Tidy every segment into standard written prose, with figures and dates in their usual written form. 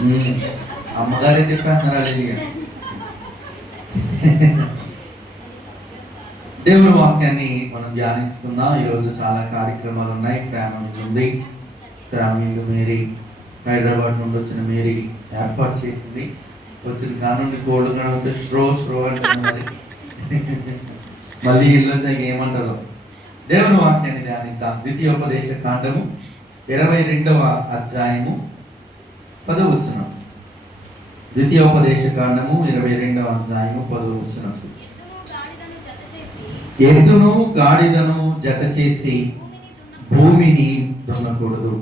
అమ్మగారే చెప్పేస్తున్నారు. దేవుని వాక్యాన్ని మనం ధ్యానించుకుందాం. ఈరోజు చాలా కార్యక్రమాలు ఉన్నాయి. ప్రేమ ఉంది, ప్రేమ మేరీ హైదరాబాద్ నుండి వచ్చిన మేరీ ఏర్పాటు చేసింది. వచ్చిన కానుండి కోల్డ్ కానుంటే స్ట్రో అంటున్నది. మళ్ళీ ఇల్లు వచ్చాక ఏమంటారు? దేవుని వాక్యాన్ని ధ్యానిద్దాం. ద్వితీయోపదేశ కాండము 22వ అధ్యాయము 10వ వచనం. ద్వితీయోపదేశ కాండము 22వ అధ్యాయము 10వ వచనం. ఎద్దును గాడిదను జత చేసి భూమిని దున్నకూడదు.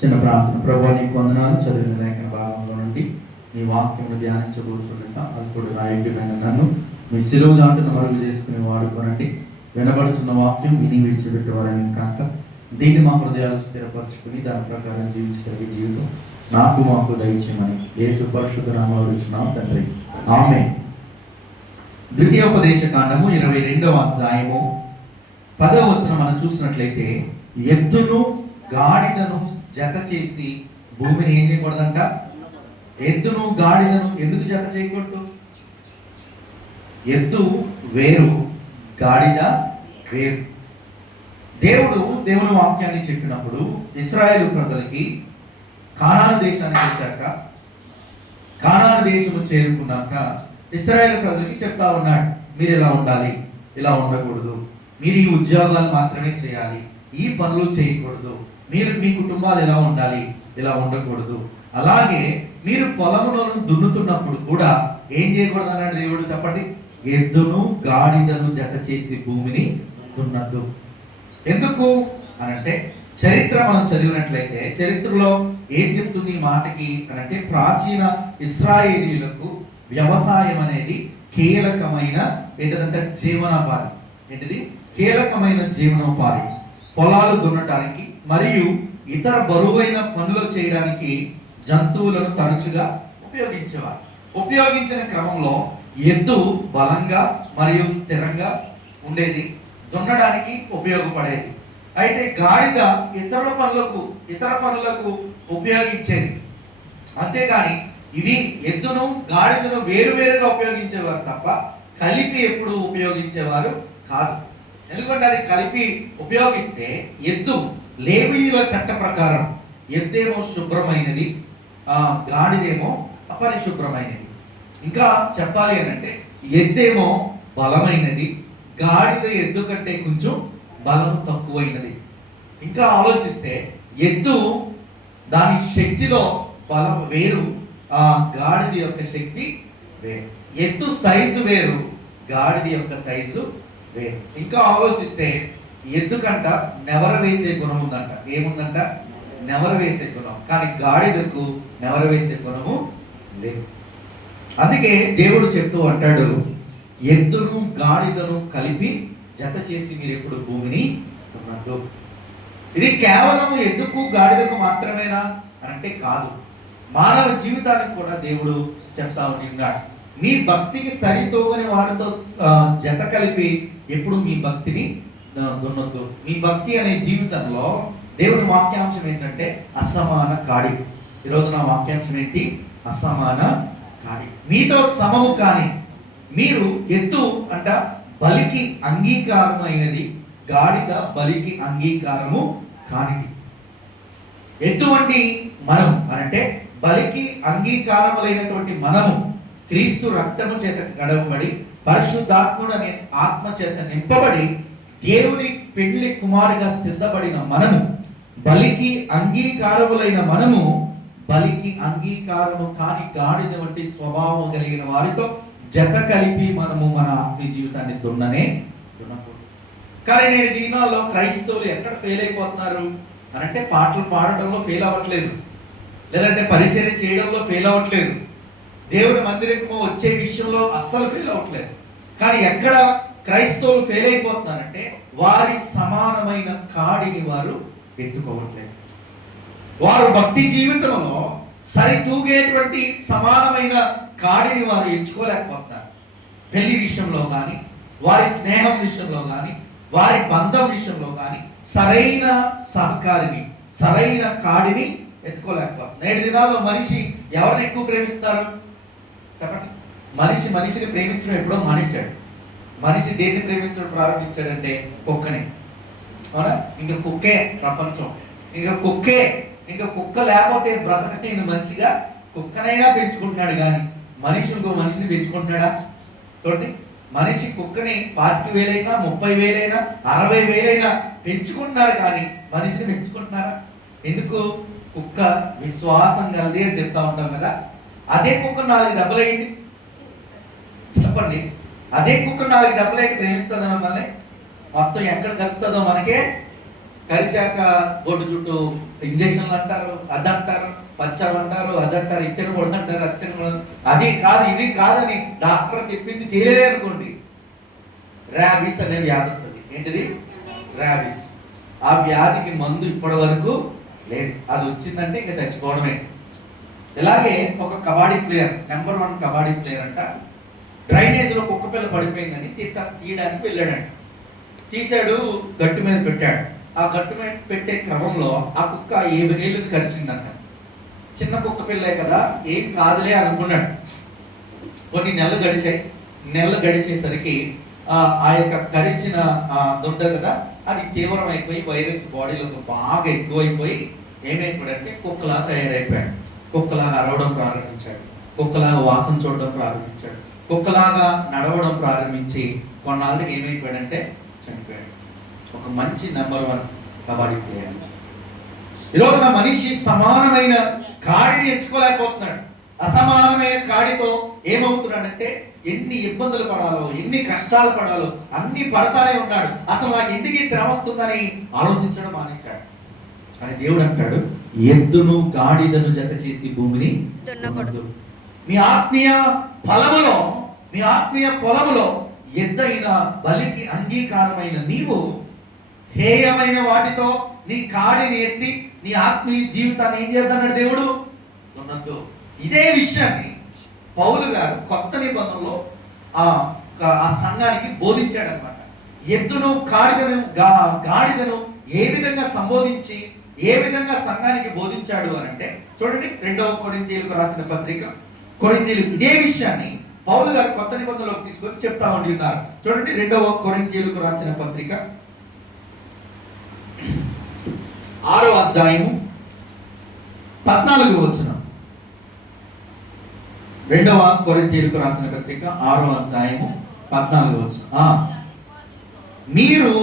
చిన్న ప్రార్థన. ప్రభువా నీకు వందనాలు. చదివిన లేఖన భాగంలో నుండి నీ వాక్యమును ధ్యానించబోతుండగా అది కూడా రాయమైన నన్ను మీ సిలువ జాంటును మరుగు చేసుకుని వాడుకోనండి. వినబడుతున్న వాక్యం విని విడిచిపెట్టేవారని కాక దీన్ని మా హృదయాలు స్థిరపరచుకుని దాని ప్రకారం జీవించగలిగే జీవితం మాకు దయచేయమని యేసు పరిశుద్ధ నామములో అడుగుచున్నాం తండ్రి, ఆమేన్. ద్వితీయోపదేశ కాండము 22వ అధ్యాయము 10వ వచనం మనం చూసినట్లయితే, ఎద్దును గాడిదను జత చేసి భూమిని ఏం చేయకూడదంట? ఎద్దును గాడిదను ఎందుకు జత చేయకూడదు? ఎద్దు వేరు, గాడిద వేరు. దేవుని వాక్యాన్ని చెప్పినప్పుడు ఇశ్రాయేలు ప్రజలకి కానాను దేశానికి వచ్చాక, కానాను దేశము చేరుకున్నాక ఇశ్రాయేలు ప్రజలకి చెప్తా ఉన్నాడు, మీరు ఇలా ఉండాలి, ఇలా ఉండకూడదు, మీరు ఈ ఉద్యోగాలు మాత్రమే చేయాలి, ఈ పనులు చేయకూడదు, మీరు మీ కుటుంబాలు ఎలా ఉండాలి, ఇలా ఉండకూడదు. అలాగే మీరు పొలములను దున్నుతున్నప్పుడు కూడా ఏం చేయకూడదు అన్నాడు దేవుడు? చెప్పండి. ఎద్దును గాడిదను జత చేసి భూమిని దున్నద్దు. ఎందుకు అనంటే, చరిత్ర మనం చదివినట్లయితే చరిత్రలో ఏం చెప్తుంది ఈ మాటకి అనంటే, ప్రాచీన ఇశ్రాయేలీయులకు వ్యవసాయం అనేది కీలకమైన ఏంటంటే జీవనోపాధి. ఏంటిది? కీలకమైన జీవనోపాధి. పొలాలు దున్నటానికి మరియు ఇతర బరువైన పనులు చేయడానికి జంతువులను తరచుగా ఉపయోగించేవారు. ఉపయోగించిన క్రమంలో ఎద్దు బలంగా మరియు స్థిరంగా ఉండేది, దున్నడానికి ఉపయోగపడేది. అయితే గాడిద ఇతర పనులకు ఉపయోగించేది. అంతేగాని ఇవి ఎద్దును గాడిదను వేరువేరుగా ఉపయోగించేవారు తప్ప కలిపి ఎప్పుడు ఉపయోగించేవారు కాదు. ఎందుకంటే అది కలిపి ఉపయోగిస్తే ఎద్దు లేవీయుల చట్ట ప్రకారం ఎద్దేమో శుభ్రమైనది, గాడిదేమో అపరిశుభ్రమైనది. ఇంకా చెప్పాలి అనంటే ఎద్దేమో బలమైనది, గాడిద ఎద్దు కంటే కొంచెం బలం తక్కువైనది. ఇంకా ఆలోచిస్తే ఎద్దు దాని శక్తిలో బలం వేరు, గాడిద యొక్క శక్తి వేరు. ఎద్దు సైజు వేరు, గాడిద యొక్క సైజు వేరు. ఇంకా ఆలోచిస్తే ఎద్దు కంట నెవర వేసే గుణం ఉందంట. ఏముందంట? నెవర వేసే గుణం. కానీ గాడిదకు నెవర వేసే గుణము లేదు. అందుకే దేవుడు చెప్తూ అంటాడు, ఎద్దును గాడిదను కలిపి జత చేసి మీరు ఎప్పుడు భూమిని దున్నద్దు. ఇది కేవలం ఎద్దుకు గాడిదకు మాత్రమేనా అంటే కాదు, మానవ జీవితానికి కూడా దేవుడు చెప్తా ఉన్నాడు. మీ భక్తికి సరితూగని వారితో జత కలిపి ఎప్పుడు మీ భక్తిని దున్నొద్దు. మీ భక్తి అనే జీవితంలో దేవుని వాక్యాంశం ఏంటంటే అసమాన కాడి. ఈరోజు నా వాక్యాంశం ఏంటి? అసమాన కాడి. మీతో సమము కాని. మీరు ఎద్దు అంట బలికి అంగీకారమైనది, గాడిద బలికి అంగీకారము కానిది. ఎటువంటి మనం అనంటే బలికి అంగీకారములైనటువంటి మనము క్రీస్తు రక్తము చేత గడవబడి పరిశుద్ధాత్ముడు అనే ఆత్మ చేత నింపబడి దేవుని పెళ్లి కుమారుగా సిద్ధపడిన మనము, బలికి అంగీకారములైన మనము బలికి అంగీకారము కాని గాడిద వంటి స్వభావం కలిగిన వారితో జత కలిపి మనము మన ఆత్మీయ జీవితాన్ని దున్నకూడదు. కానీ నేటి దినాల్లో క్రైస్తవులు ఎక్కడ ఫెయిల్ అయిపోతున్నారు అనంటే, పాటలు పాడడంలో ఫెయిల్ అవ్వట్లేదు, లేదంటే పరిచర్య చేయడంలో ఫెయిల్ అవ్వట్లేదు, దేవుడి మందిరము వచ్చే విషయంలో అస్సలు ఫెయిల్ అవ్వట్లేదు. కానీ ఎక్కడ క్రైస్తవులు ఫెయిల్ అయిపోతున్నారంటే, వారి సమానమైన కాడిని వారు ఎత్తుకోవట్లేదు. వారు భక్తి జీవితంలో సరితూగేటువంటి సమానమైన కాడిని వారు ఎంచుకోలేకపోతున్నారు. పెళ్లి విషయంలో కానీ, వారి స్నేహం విషయంలో కానీ, వారి బంధం విషయంలో కానీ సరైన సహకారిని, సరైన కాడిని ఎత్తుకోలేకపోతున్నారు. నేటి దినాల్లో మనిషి ఎవరిని ఎక్కువ ప్రేమిస్తారు చెప్పండి? మనిషి మనిషిని ప్రేమించడం ఎప్పుడో మానేశాడు. మనిషి దేన్ని ప్రేమించడం ప్రారంభించాడంటే కుక్కని. అవునా? ఇంకా కుక్కే ప్రపంచం, ఇంకా కుక్కే, ఇంకా కుక్క లేకపోతే బ్రతకలేని మనిషిగా కుక్కనైనా పెంచుకుంటున్నాడు. కానీ మనిషి ఇంకో మనిషిని పెంచుకుంటున్నాడా? చూడండి, మనిషి కుక్కని 25,000 30,000 60,000 పెంచుకుంటున్నారు, కానీ మనిషిని పెంచుకుంటున్నారా? ఎందుకు? కుక్క విశ్వాసం కలది అని చెప్తా ఉంటాం కదా. అదే కుక్క 4 దెబ్బలేయండి చెప్పండి, అదే కుక్క 4 దెబ్బలేయండి ప్రేమిస్తుందా మిమ్మల్ని? మొత్తం ఎక్కడ కలుపుతుందో మనకే కలిశాక బొడ్డు చుట్టూ ఇంజక్షన్లు అంటారు, అదంటారు, పచ్చామంటారు, అదంటారు, ఇత్తెను కొడుతుంటారు, అత్తెను అది కాదు ఇది కాదని డాక్టర్ చెప్పింది చేయలే అనుకోండి, ర్యాబిస్ అనే వ్యాధి వస్తుంది. ఏంటిది? ర్యాబిస్. ఆ వ్యాధికి మందు ఇప్పటి వరకు లేదు. అది వచ్చిందంటే ఇంకా చచ్చిపోవడమే. ఇలాగే ఒక kabaddi player, number 1 kabaddi player అంట, డ్రైనేజ్లో కుక్క పిల్ల పడిపోయిందని తీయడానికి వెళ్ళాడంట. తీశాడు, గట్టు మీద పెట్టాడు. ఆ గట్టు మీద పెట్టే క్రమంలో ఆ కుక్క 7 ఏళ్ళని కరిచిందంట. చిన్న కుక్క పిల్లే కదా, ఏం కాదులే అనుకున్నాడు. కొన్ని నెలలు గడిచేసరికి ఆ యొక్క కరిచిన ఉంటుంది కదా, అది తీవ్రమైపోయి వైరస్ బాడీలోకి బాగా ఎక్కువైపోయి ఏమైపోయాడంటే కుక్కలా తయారైపోయాడు. కుక్కలాగా అరవడం ప్రారంభించాడు, కుక్కలాగా వాసన చూడడం ప్రారంభించాడు, కుక్కలాగా నడవడం ప్రారంభించి కొన్నాళ్ళకి ఏమైపోయాడంటే చనిపోయాడు. ఒక మంచి నెంబర్ 1 కబడ్డీ ప్లేయర్. ఈరోజు నా మనిషి సమానమైన కాడిని ఎంచుకోలేకపోతున్నాడు. అసమానమైన కాడితో ఏమవుతున్నాడంటే ఎన్ని ఇబ్బందులు పడాలో, ఎన్ని కష్టాలు పడాలో అన్ని పడతానే ఉన్నాడు. అసలు నాకు ఎందుకు ఈ శ్రమ వస్తుందని ఆలోచించడం మానేశాడు. కానీ దేవుడు అంటాడు, ఎద్దును గాడిదను జత చేసి భూమిని దున్నకూడదు. మీ ఆత్మీయ పొలములో ఎద్దైన బలికి అంగీకారమైన నీవు హేయమైన వాటితో నీ కాడిని ఎత్తి నీ ఆత్మీయ జీవితాన్ని ఏం చేద్దన్నాడు దేవుడు? దున్నద్దు. ఇదే విషయాన్ని పౌలు గారు కొత్త నిబంధనలో ఆ సంఘానికి బోధించాడు అనమాట. ఎద్దును గాడిదను ఏ విధంగా సంబోధించి ఏ విధంగా సంఘానికి బోధించాడు అని అంటే చూడండి, 2వ కొరింథీయులకు రాసిన పత్రిక, కొరింథీయులకు ఇదే విషయాన్ని పౌలు గారు కొత్త నిబంధనలోకి తీసుకొని చెప్తా ఉండి ఉన్నారు. చూడండి, 2వ కొరింథీయులకు రాసిన పత్రిక 6వ అధ్యాయము 14వ వచనం. 2వ కొరింథీయులకు రాసిన పత్రిక 6వ అధ్యాయము 14వ వచనం. మీరు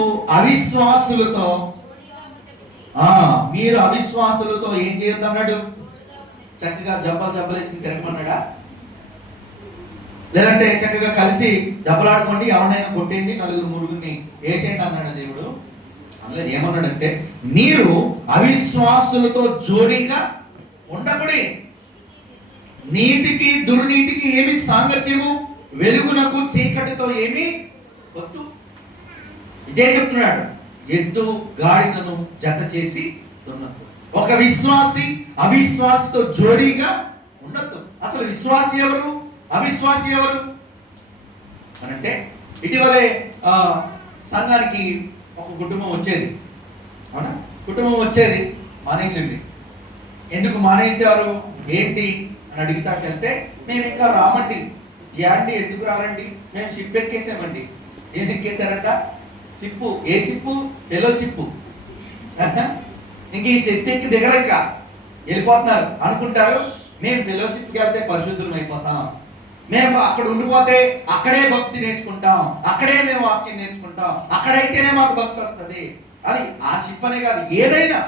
అవిశ్వాసులతో ఏం చేయొద్దన్నాడు? చక్కగా జబ్బలేసి తిరగమన్నాడా? లేదంటే చక్కగా కలిసి దెబ్బలాడుకోండి, ఎవరినైనా కొట్టేయండి, 4 మురుగుని వేసేయండి అన్నాడు దేవుడు? అందులో ఏమన్నాడంటే మీరు అవిశ్వాసులతో జోడీగా ఉండకుడి, నీతికి దుర్నీతికి ఏమి సాంగత్యము, వెలుగునకు చీకటితో ఏమి వద్దు. ఇదే చెప్తున్నాడు, ఎద్దు గాడిదను జత చేసి దున్నద్దు. ఒక విశ్వాసి అవిశ్వాసితో జోడీగా ఉండద్దు. అసలు విశ్వాసి ఎవరు, అవిశ్వాసి ఎవరు అనంటే, ఇటీవలే సంఘానికి ఒక కుటుంబం వచ్చేది. అవునా? కుటుంబం వచ్చేది, మానేసింది. ఎందుకు మానేశారు ఏంటి అని అడిగితాకెళ్తే, మేము ఇంకా రామండి. యాండి ఎందుకు రారండి? మేము షిప్ ఎక్కేసామండి. ఏం ఎక్కేశారంట? షిప్పు. ఏ షిప్పు? ఫెలోషిప్. ఇంక ఈ షిప్ ఎక్కి దిగరక వెళ్ళిపోతున్నారు అనుకుంటారు. మేము ఫెలోషిప్కి వెళ్తే పరిశుద్ధులం అయిపోతాం, మేము అక్కడ ఉండిపోతే అక్కడే భక్తి నేర్చుకుంటాం, అక్కడే మేము వాక్యం నేర్చుకుంటాం, అక్కడైతేనే మాకు భక్తి వస్తుంది. అది ఆ షిప్ అనే కాదు, ఏదైనా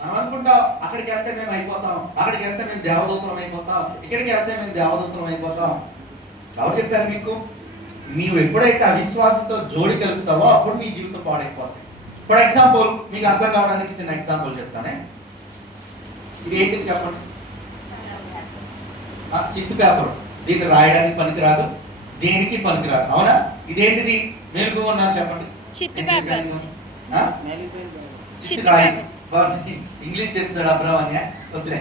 మనం అనుకుంటాం అక్కడికి వెళ్తే మేము అయిపోతాం, అక్కడికి వెళ్తే మేము దేవదూతలం అయిపోతాం, ఇక్కడికి వెళ్తే మేము దేవదూతలం అయిపోతాం. ఎవరు చెప్పారు మీకు? నీవు ఎప్పుడైతే అవిశ్వాసంతో జోడి కలుపుతావో అప్పుడు నీ జీవితం పాడైపోతుంది. ఫర్ ఎగ్జాంపుల్, మీకు అర్థం కావడానికి చిన్న ఎగ్జాంపుల్ చెప్తానే. ఇది ఏంటిది చెప్పండి? చిత్తు పేపర్. దీన్ని రాయడానికి పనికిరాదు, దేనికి పనికిరాదు. అవునా? ఇదేంటిది? మేలుకు ఉన్నారు చెప్పండి. చిత్తు కాగితం. ఇంగ్లీష్ చెప్తాడు అబ్రహ్మణ్య, వద్దులే.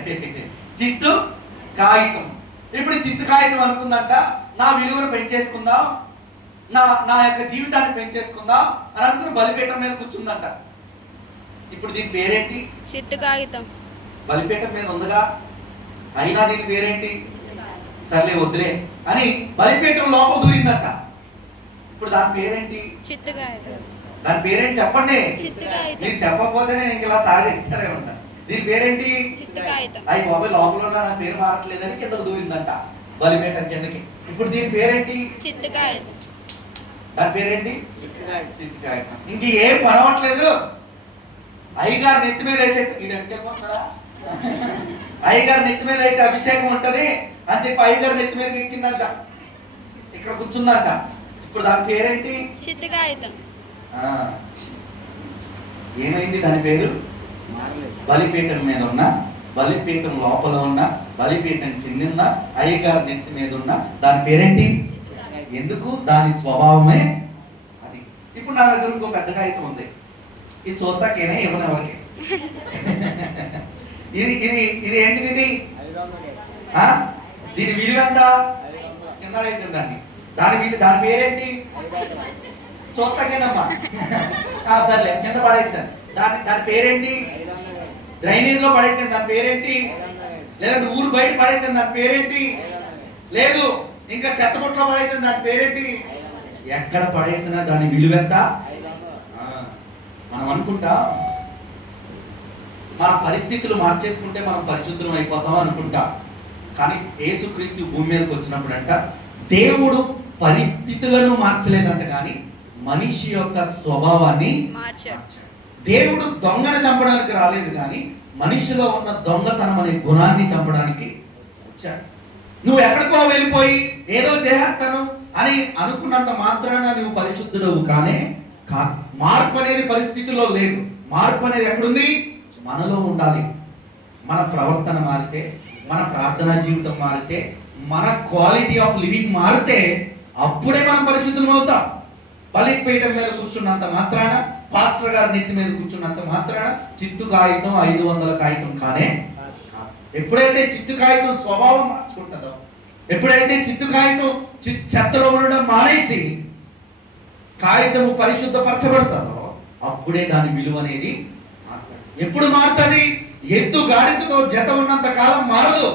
చిత్తు కాగితం. ఇప్పుడు చిత్తు కాగితం అనుకుందంట, నా విలువను పెంచేసుకుందాం, నా యొక్క జీవితాన్ని పెంచేసుకుందాం అని అనుకుని బలిపీఠం మీద కూర్చుందంట. ఇప్పుడు దీని పేరేంటి? చిత్తు కాగితం. బలిపీఠం మీద ఉందిగా, అయినా దీని పేరేంటి? సర్లే వద్దులే అని బలిపీఠం లోపల దూరిందట. ఇప్పుడు దాని పేరేంటి? దాని పేరేంటి చెప్పండి. మీరు చెప్పకపోతే నేను ఇంకలా సాగిస్తారే ఉంటా. దీని పేరేంటి? అయ్యి బాబాయ్ లోపల ఉన్న నా పేరు మారట్లేదని కిందకు దూరిందంట బలిపీఠం కిందకి. ఇప్పుడు దీని పేరేంటి? దాని పేరేంటి? చిత్తకాయ. ఇంక ఏం పనవట్లేదు. అయ్యగారు నెత్తి మీద అయితే అయ్యగారు నెత్తి మీద అయితే అభిషేకం ఉంటది అని చెప్పి అయ్యగారు నెత్తి మీద ఎక్కిందంట, ఇక్కడ కూర్చుందంట. ఇప్పుడు దాని పేరేంటి? ఏమైంది దాని పేరు? బలిపీఠం మీద ఉన్న, బలిపీఠం లోపల ఉన్న, బలిపీఠం కింద అయ్యగారు నెత్తి మీద ఉన్న దాని పేరేంటి? ఎందుకు? దాని స్వభావమే అది. ఇప్పుడు నా దగ్గర ఇంకో పెద్ద కాగితం ఉంది. ఇది చూద్దాకేనే ఇవ్వను ఎవరికి. ఇది ఇది ఇది ఏంటిది? ఇది దీని విలువ ఎంత? కింద వేసింది దాన్ని. దాని పేరేంటి? చూద్దాకేనమ్మా. సర్లే కింద పడేసాను. దాని పేరేంటి? డ్రైనేజ్ లో పడేసాను. దాని పేరేంటి? లేదంటే ఊరు బయట పడేసాను. దాని పేరేంటి? లేదు ఇంకా చెత్తబుట్టలో పడేసాను. దాని పేరేంటి? ఎక్కడ పడేసినా దాని విలువ ఎంత? మనం అనుకుంటా మన పరిస్థితులు మార్చేసుకుంటే మనం పరిశుద్ధం అయిపోతాం అనుకుంటా. కానీ యేసుక్రీస్తు భూమి మీదకి వచ్చినప్పుడు అంట దేవుడు పరిస్థితులను మార్చలేదంట, కానీ మనిషి యొక్క స్వభావాన్ని మార్చాడు. దేవుడు దొంగను చంపడానికి రాలేదు, కానీ మనిషిలో ఉన్న దొంగతనం అనే గుణాన్ని చంపడానికి వచ్చాడు. నువ్వు ఎక్కడికో వెళ్ళిపోయి ఏదో చేస్తాను అని అనుకున్నంత మాత్రాన నువ్వు పరిశుద్ధుడవు కానే కాదు. మార్పు అనేది పరిస్థితుల్లో లేదు. మార్పు అనేది ఎక్కడుంది? మనలో ఉండాలి. మన ప్రవర్తన మారితే, మన ప్రార్థనా జీవితం మారితే, మన క్వాలిటీ ఆఫ్ లివింగ్ మారితే అప్పుడే మనం పరిశుద్ధులం అవుతాం. బలిపీఠం మీద కూర్చున్నంత మాత్రాన, పాస్టర్ గారి నెత్తి మీద కూర్చున్నంత మాత్రాన చిత్తు కాగితం 500 కాగితం కానే కాదు. ఎప్పుడైతే చిత్తు కాగితం స్వభావం మార్చుకుంటుందో, ఎప్పుడైతే చిత్తు కాగితం చెత్తలో ఉండడం మానేసి కాగితము పరిశుద్ధపరచబడతారో అప్పుడే దాని విలువ అనేది మారుతుంది. ఎప్పుడు మారుతుంది? ఎద్దు గాడిదతో జత ఉన్నంత కాలం మారదు.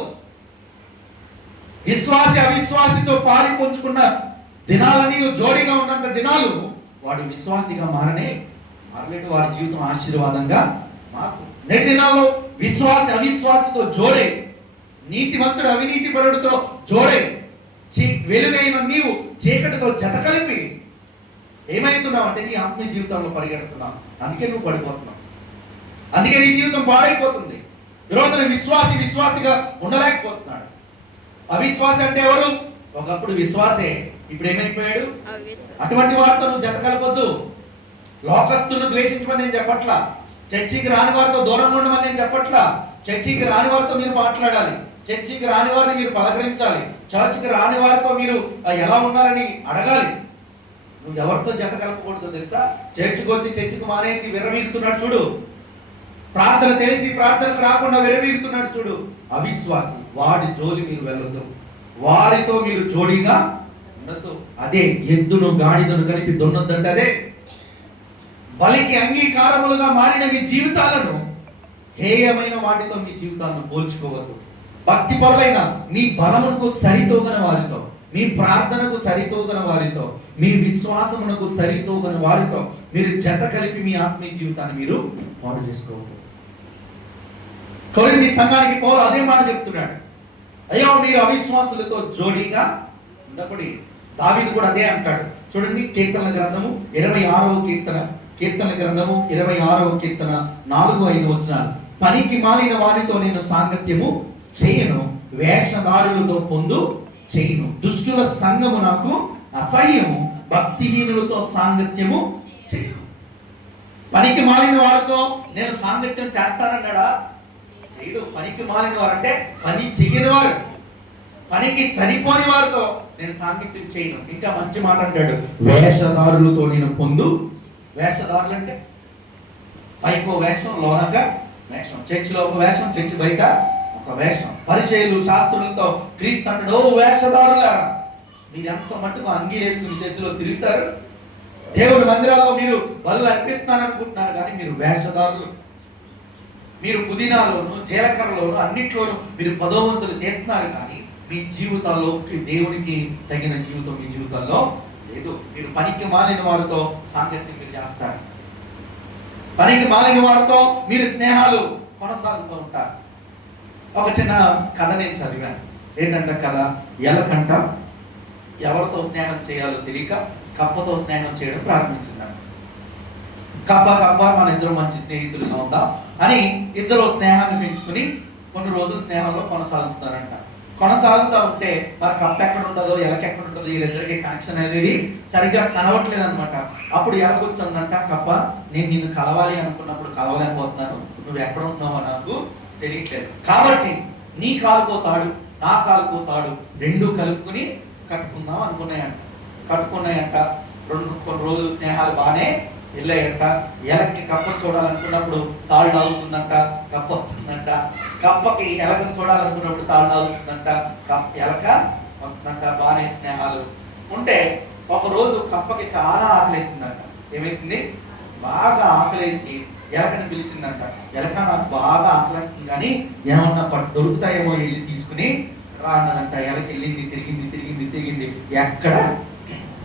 విశ్వాసి అవిశ్వాసితో పాలి పంచుకున్న దినాలని జోడిగా ఉన్నంత దినాలు వాడు విశ్వాసిగా మారలేడు. వారి జీవితం ఆశీర్వాదంగా మారు. నేటి దినాల్లో విశ్వాసి అవిశ్వాసితో జోడే, నీతిమంతుడు అవినీతి పరుడితో జోడే, వెలుగైన నీవు చీకటితో జత కలిపి ఏమైతున్నావు అంటే నీ ఆత్మీయ జీవితంలో పరిగెడుతున్నావు. అందుకే నువ్వు పడిపోతున్నావు. అందుకే నీ జీవితం పాడైపోతుంది. ఈరోజు విశ్వాసిగా ఉండలేకపోతున్నాడు. అవిశ్వాసి అంటే ఎవరు? ఒకప్పుడు విశ్వాసే, ఇప్పుడు ఏమైపోయాడు? అటువంటి వారితో నువ్వు జత కలపొద్దు. లోకస్తులను ద్వేషించమని నేను చెప్పట్లా. చర్చికి రాని వారితో దూరంగా ఉండమని నేను చెప్పట్లా. చర్చికి రాని వారితో మీరు మాట్లాడాలి. చర్చికి రాని వారిని మీరు పలకరించాలి. చర్చికి రాని వారితో మీరు ఎలా ఉన్నారని అడగాలి. నువ్వు ఎవరితో జత కలపకూడదు తెలుసా? చర్చికి వచ్చి చర్చికి మానేసి విర్రవీగుతున్నాడు చూడు, ప్రార్థన తెలిసి ప్రార్థనకు రాకుండా విర్రవీగుతున్నాడు చూడు, అవిశ్వాసి. వాడి జోలి మీరు వెళ్ళొద్దు. వారితో మీరు జోడీగా ఉండొద్దు. అదే ఎద్దును గాడిదను కలిపి దున్నొద్దంటే అదే. బలికి అంగీకారములుగా మారిన మీ జీవితాలను హేయమైన వాటితో మీ జీవితాలను పోల్చుకోవద్దు. భక్తి పరులైన మీ బలమునకు సరితూగన వారితో, మీ ప్రార్థనకు సరితూగన వారితో, మీ విశ్వాసమునకు సరితూగన వారితో మీరు జత కలిపి మీ ఆత్మీయ జీవితాన్ని మీరు పాడు చేసుకోవద్దు. కొరింథీ సంఘానికి పౌలు అదే మాట చెప్తున్నాడు. అయ్యో మీరు అవిశ్వాసులతో జోడీగా ఉండకూడదు. దావీదు కూడా అదే అంటాడు. చూడండి, కీర్తనల గ్రంథము 26వ కీర్తన, కీర్తనల గ్రంథము 26వ కీర్తన 4-5 వచనాలు. పనికి మాలిన వారితో నేను సాంగత్యము చేయను, వేషధారులతో పొందు చేయను. దుష్టుల సంఘము నాకు అసహ్యము, భక్తిహీనులతో సాంగత్యము చేయను. పనికి మాలిన వారితో నేను సాంగత్యం చేస్తానన్నాడా? చేయడు. పనికి మాలిన వారు అంటే పని చెయ్యని వారు, పనికి సరిపోని వారితో నేను సాంగత్యం చేయను. ఇంకా మంచి మాట అంటాడు, వేషధారులతో నేను పొందు. వేషధారులు అంటే పైకో వేషం, లోనక వేషం. చర్చిలో ఒక వేషం, చర్చి బయట ఒక వేషం. పరిచయులు శాస్త్రులతో క్రీస్తు అంటాడు, ఓ వేషధారులారా, మీరు ఎంత మట్టుకు అంగీరేసుకుని చర్చిలో తిరుగుతారు. దేవుడి మందిరాల్లో మీరు బలు అర్పిస్తాననుకుంటున్నారు, కానీ మీరు వేషధారులు. మీరు పుదీనాలోను జీలకర్రలోను అన్నిట్లోనూ మీరు 10వ వంతులు తీస్తున్నారు, కానీ మీ జీవితాల్లో దేవునికి తగిన జీవితం మీ జీవితాల్లో లేదు. మీరు పనికి మాలిన వారితో సాంగత్యం మీరు చేస్తారు, పనికి మాలిన వారితో మీరు స్నేహాలు కొనసాగుతూ ఉంటారు. ఒక చిన్న కథ నేను చదివాను. ఏంటంటే కథ, ఎలకంట ఎవరితో స్నేహం చేయాలో తెలియక కప్పతో స్నేహం చేయడం ప్రారంభించిందంట. కప్ప మన ఇద్దరు మంచి స్నేహితులుగా ఉందాం అని ఇద్దరు స్నేహాన్ని పెంచుకుని కొన్ని రోజులు స్నేహంలో కొనసాగుతారంట. కొనసాగుతూ ఉంటే మరి కప్ప ఎక్కడ ఉంటుందో ఎలక ఎక్కడ ఉంటుందో వీళ్ళిద్దరికి కనెక్షన్ అనేది సరిగ్గా కనవట్లేదు అనమాట. అప్పుడు ఎలకొచ్చిందంట, కప్ప నేను నిన్ను కలవాలి అనుకున్నప్పుడు కలవలేకపోతున్నాను, నువ్వు ఎక్కడ ఉన్నావో నాకు తెలియట్లేదు, కాబట్టి నీ కాలుకో తాడు నా కాలుకో తాడు రెండు కలుపుకుని కట్టుకుందాం కట్టుకున్నాయంట. కొన్ని రోజులు స్నేహాలు బాగానే వెళ్ళాయంట. ఎలక్కి కప్పను చూడాలనుకున్నప్పుడు తాళ్ళు ఆగుతుందంట, కప్ప వస్తుందంట. కప్పకి ఎలకను చూడాలనుకున్నప్పుడు తాళ్ళు ఆగుతుందంట, ఎలక వస్తుందంట. బాగానే స్నేహాలు ఉంటే ఒకరోజు కప్పకి చాలా ఆకలేసిందంట. ఏమేసింది? బాగా ఆకలేసి ఎలకని పిలిచిందంట. ఎలక నాకు బాగా ఆకలేస్తుంది, కానీ ఏమన్నా దొరుకుతాయేమో వెళ్ళి తీసుకుని రా అన్నదంట. ఎలక వెళ్ళింది, తిరిగింది, ఎక్కడ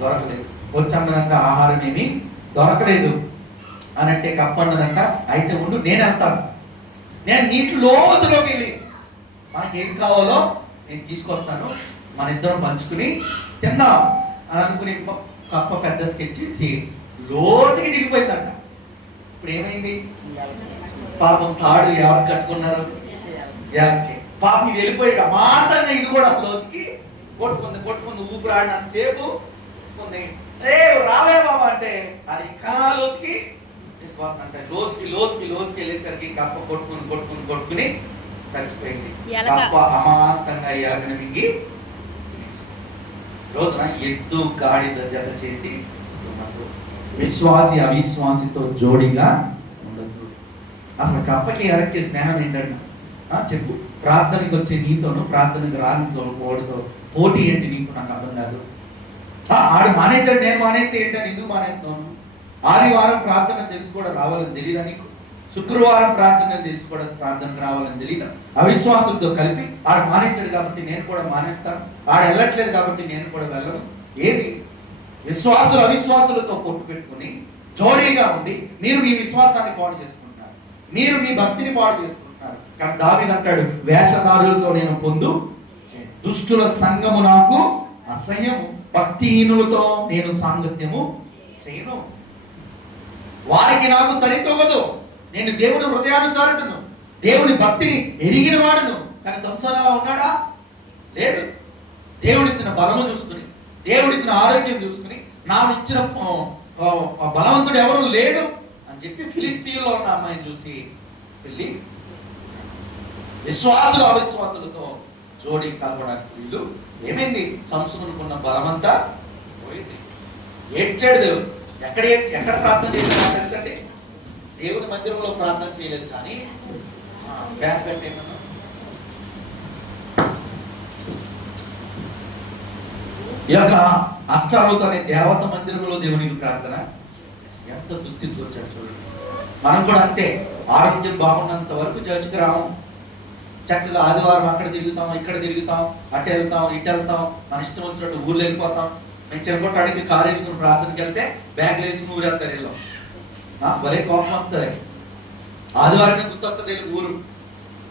దొరకలేదు. వచ్చన్నదంట, ఆహారం ఏమి దొరకలేదు అని అంటే కప్ప అన్నదంట, అయితే ఉండు నేను వెళ్తాను, నేను నీటి లోతులోకి వెళ్ళి మనకి ఏం కావాలో నేను తీసుకొస్తాను, మన ఇద్దరం పంచుకుని తిన్నాం అని అనుకుని కప్ప పెద్ద స్కెచ్ చేసి లోతుకి దిగిపోయిందంట. ఇప్పుడు ఏమైంది? పాపం తాడు ఎవరు కట్టుకున్నారు? ఎలక్కి. పాపం ఇది వెళ్ళిపోయాడు అమాంతంగా, ఇది కూడా లోతుకి కొట్టుకుంది ఊపిరాడినంత సేపు ఉంది. రావే బాబా అంటే అది ఇంకా లోతుకి వెళ్ళిపోతుందంట. లోతుకి వెళ్ళేసరికి కప్ప కొట్టుకుని చచ్చిపోయింది. కప్ప అమాంతంగా ఎలకని మింగి తినేసి రోజున ఎద్దు గాడిద జత చేసి విశ్వాసి అవిశ్వాసితో జోడిగా ఉండదు. అసలు కప్పకి ఎలక్కి స్నేహం ఏంటంట చెప్పు? ప్రార్థనకి వచ్చే నీతోను ప్రార్థనకి రానితో పోటీ ఏంటి నీకు? నాకు అర్థం కాదు. ఆడు మానేశాడు, నేను మానేస్తే ఏంటని ఎందుకు మానేస్తున్నాను? ఆదివారం ప్రార్థన తెలుసుకోవడం రావాలని తెలీదా నీకు? శుక్రవారం ప్రార్థన తెలుసుకోవడం ప్రార్థనకు రావాలని తెలీదా? అవిశ్వాసులతో కలిపి ఆడు మానేశాడు కాబట్టి నేను కూడా మానేస్తాను, ఆడు వెళ్ళట్లేదు కాబట్టి నేను కూడా వెళ్ళను. ఏది? విశ్వాసులు అవిశ్వాసులతో పొట్టు పెట్టుకుని జోడీగా ఉండి మీరు మీ విశ్వాసాన్ని పాడు చేసుకుంటున్నారు, మీరు మీ భక్తిని పాడు చేసుకుంటున్నారు. కానీ దావీదు అంటాడు, వేషధారులతో నేను పొందు, దుష్టుల సంఘము నాకు అసహ్యము, భక్తిహీనులతో నేను సాంగత్యము చేయను, వారికి నాకు సరితూగదు. నేను దేవుని హృదయానుసారుడును, దేవుని భక్తిని ఎరిగిన వాడును. కానీ సంసారంలో ఉన్నాడా? లేడు. దేవుడిచ్చిన బలము చూసుకుని, దేవుడిచ్చిన ఆరోగ్యం చూసుకుని, నాకు ఇచ్చిన బలవంతుడు ఎవరు లేడు అని చెప్పి ఫిలిస్తీన్లో ఉన్న అమ్మాయిని చూసి పెళ్ళి విశ్వాసులు అవిశ్వాసులతో జోడి కలవడానికి వీళ్ళు. ఏమైంది? సంసుకునుకున్న బలమంతా పోయింది. ఏడ్చాడు దేవుడు. ఎక్కడ ప్రార్థన చేశాడో తెలుసండి? దేవుని మందిరంలో ప్రార్థన చేయలేదు, కానీ ఫ్యాన్ పెట్టేమన్నా ఈ యొక్క అష్టావృత అనే దేవత మందిరంలో దేవునికి ప్రార్థన. ఎంత దుస్థితికి వచ్చాడు చూడండి. మనం కూడా అంతే. ఆరోగ్యం బాగున్నంత వరకు చర్చికి రాము, చక్కగా ఆదివారం అక్కడ తిరుగుతాం, ఇక్కడ తిరుగుతాం, అటు వెళ్తాం, ఇటు వెళ్తాం, మన ఇష్టం వచ్చినట్టు ఊర్లో వెళ్ళిపోతాం. మేము చిన్నపొట్టాడికి కారు వేసుకుని ప్రార్థనకి వెళ్తే బ్యాగ్ వేసుకుని ఊరు వెళ్తారు. వెళ్ళాం భలే కోపం వస్తుంది. ఆదివారమే గుర్తొస్తుంది ఊరు.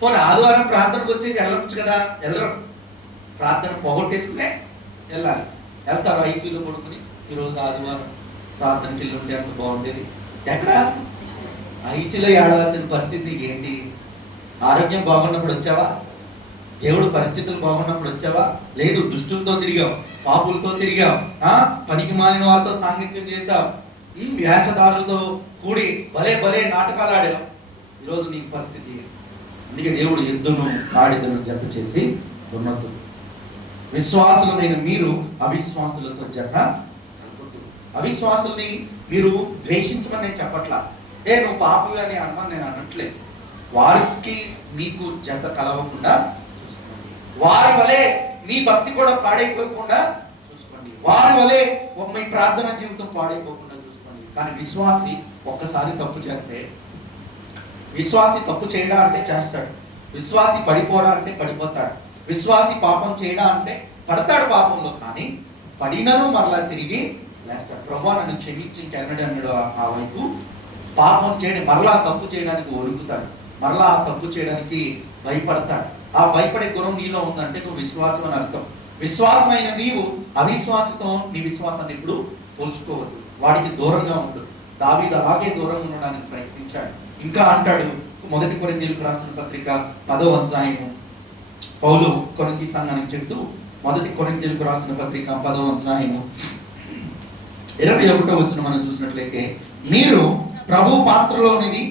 పోనీ ఆదివారం ప్రార్థనకు వచ్చేసి వెళ్ళొచ్చు కదా, వెళ్ళరు. ప్రార్థన పోగొట్టేసుకునే వెళ్ళాలి. వెళ్తారు ఐసీలో పడుకుని, ఈరోజు ఆదివారం ప్రార్థనకి వెళ్ళి ఉంటే అంత బాగుండేది. ఎక్కడ ఐసీలో ఏడవలసిన పరిస్థితి ఏంటి? ఆరోగ్యం బాగున్నప్పుడు వచ్చావా? దేవుడు పరిస్థితులు బాగున్నప్పుడు వచ్చావా? లేదు. దుష్టులతో తిరిగావు, పాపులతో తిరిగావు, పనికి మాలిన వారితో సాంగత్యం చేశావు, వేషధారులతో కూడి భలే నాటకాలు ఆడావు. ఈరోజు నీ పరిస్థితి. అందుకే దేవుడు ఎద్దును గాడిదను జత చేసి ఉన్నతుడు. విశ్వాసులమైన మీరు అవిశ్వాసులతో జత కలపొద్దు. అవిశ్వాసుల్ని మీరు ద్వేషించమని నేను చెప్పట్లా. నువ్వు పాపి అని అన్నమని నేను అనట్లేదు. వారికి మీకు జత కలవకుండా చూసుకోండి. వారి వలె మీ భక్తి కూడా పాడైపోకుండా చూసుకోండి. వారి వలె మీ ప్రార్థన జీవితం పాడైపోకుండా చూసుకోండి. కానీ విశ్వాసి ఒక్కసారి తప్పు చేస్తే, విశ్వాసి తప్పు చేయడా అంటే చేస్తాడు, విశ్వాసి పడిపోడా అంటే పడిపోతాడు, విశ్వాసి పాపం చేయడా అంటే పడతాడు పాపంలో, కానీ పడినను మరలా తిరిగి లేస్తాడు. ప్రభువా నన్ను క్షమించి కెనడి అన్నాడు ఆ వైపు. పాపం చేయడం మరలా తప్పు చేయడానికి ఒరుగుతాడు, మరలా ఆ తప్పు చేయడానికి భయపడతాడు. ఆ భయపడే గుణం నీలో ఉందంటే నువ్వు విశ్వాసం అని అర్థం. విశ్వాసమైన నీవు అవిశ్వాసంతో నీ విశ్వాసాన్ని ఇప్పుడు పోల్చుకోవద్దు, వాడికి దూరంగా ఉండు. దావీదు అలాగే దూరంగా ఉండడానికి ప్రయత్నించాడు. ఇంకా అంటాడు, 1 కొరింథీయులకు రాసిన పత్రిక 10వ అధ్యాయము పౌలు కొరింథీ సంఘానికి చెప్తూ, 1 కొరింథీయులకు రాసిన పత్రిక 10వ అధ్యాయము 21వ వచనం మనం చూసినట్లయితే, మీరు ప్రభు పాత్రలోనిది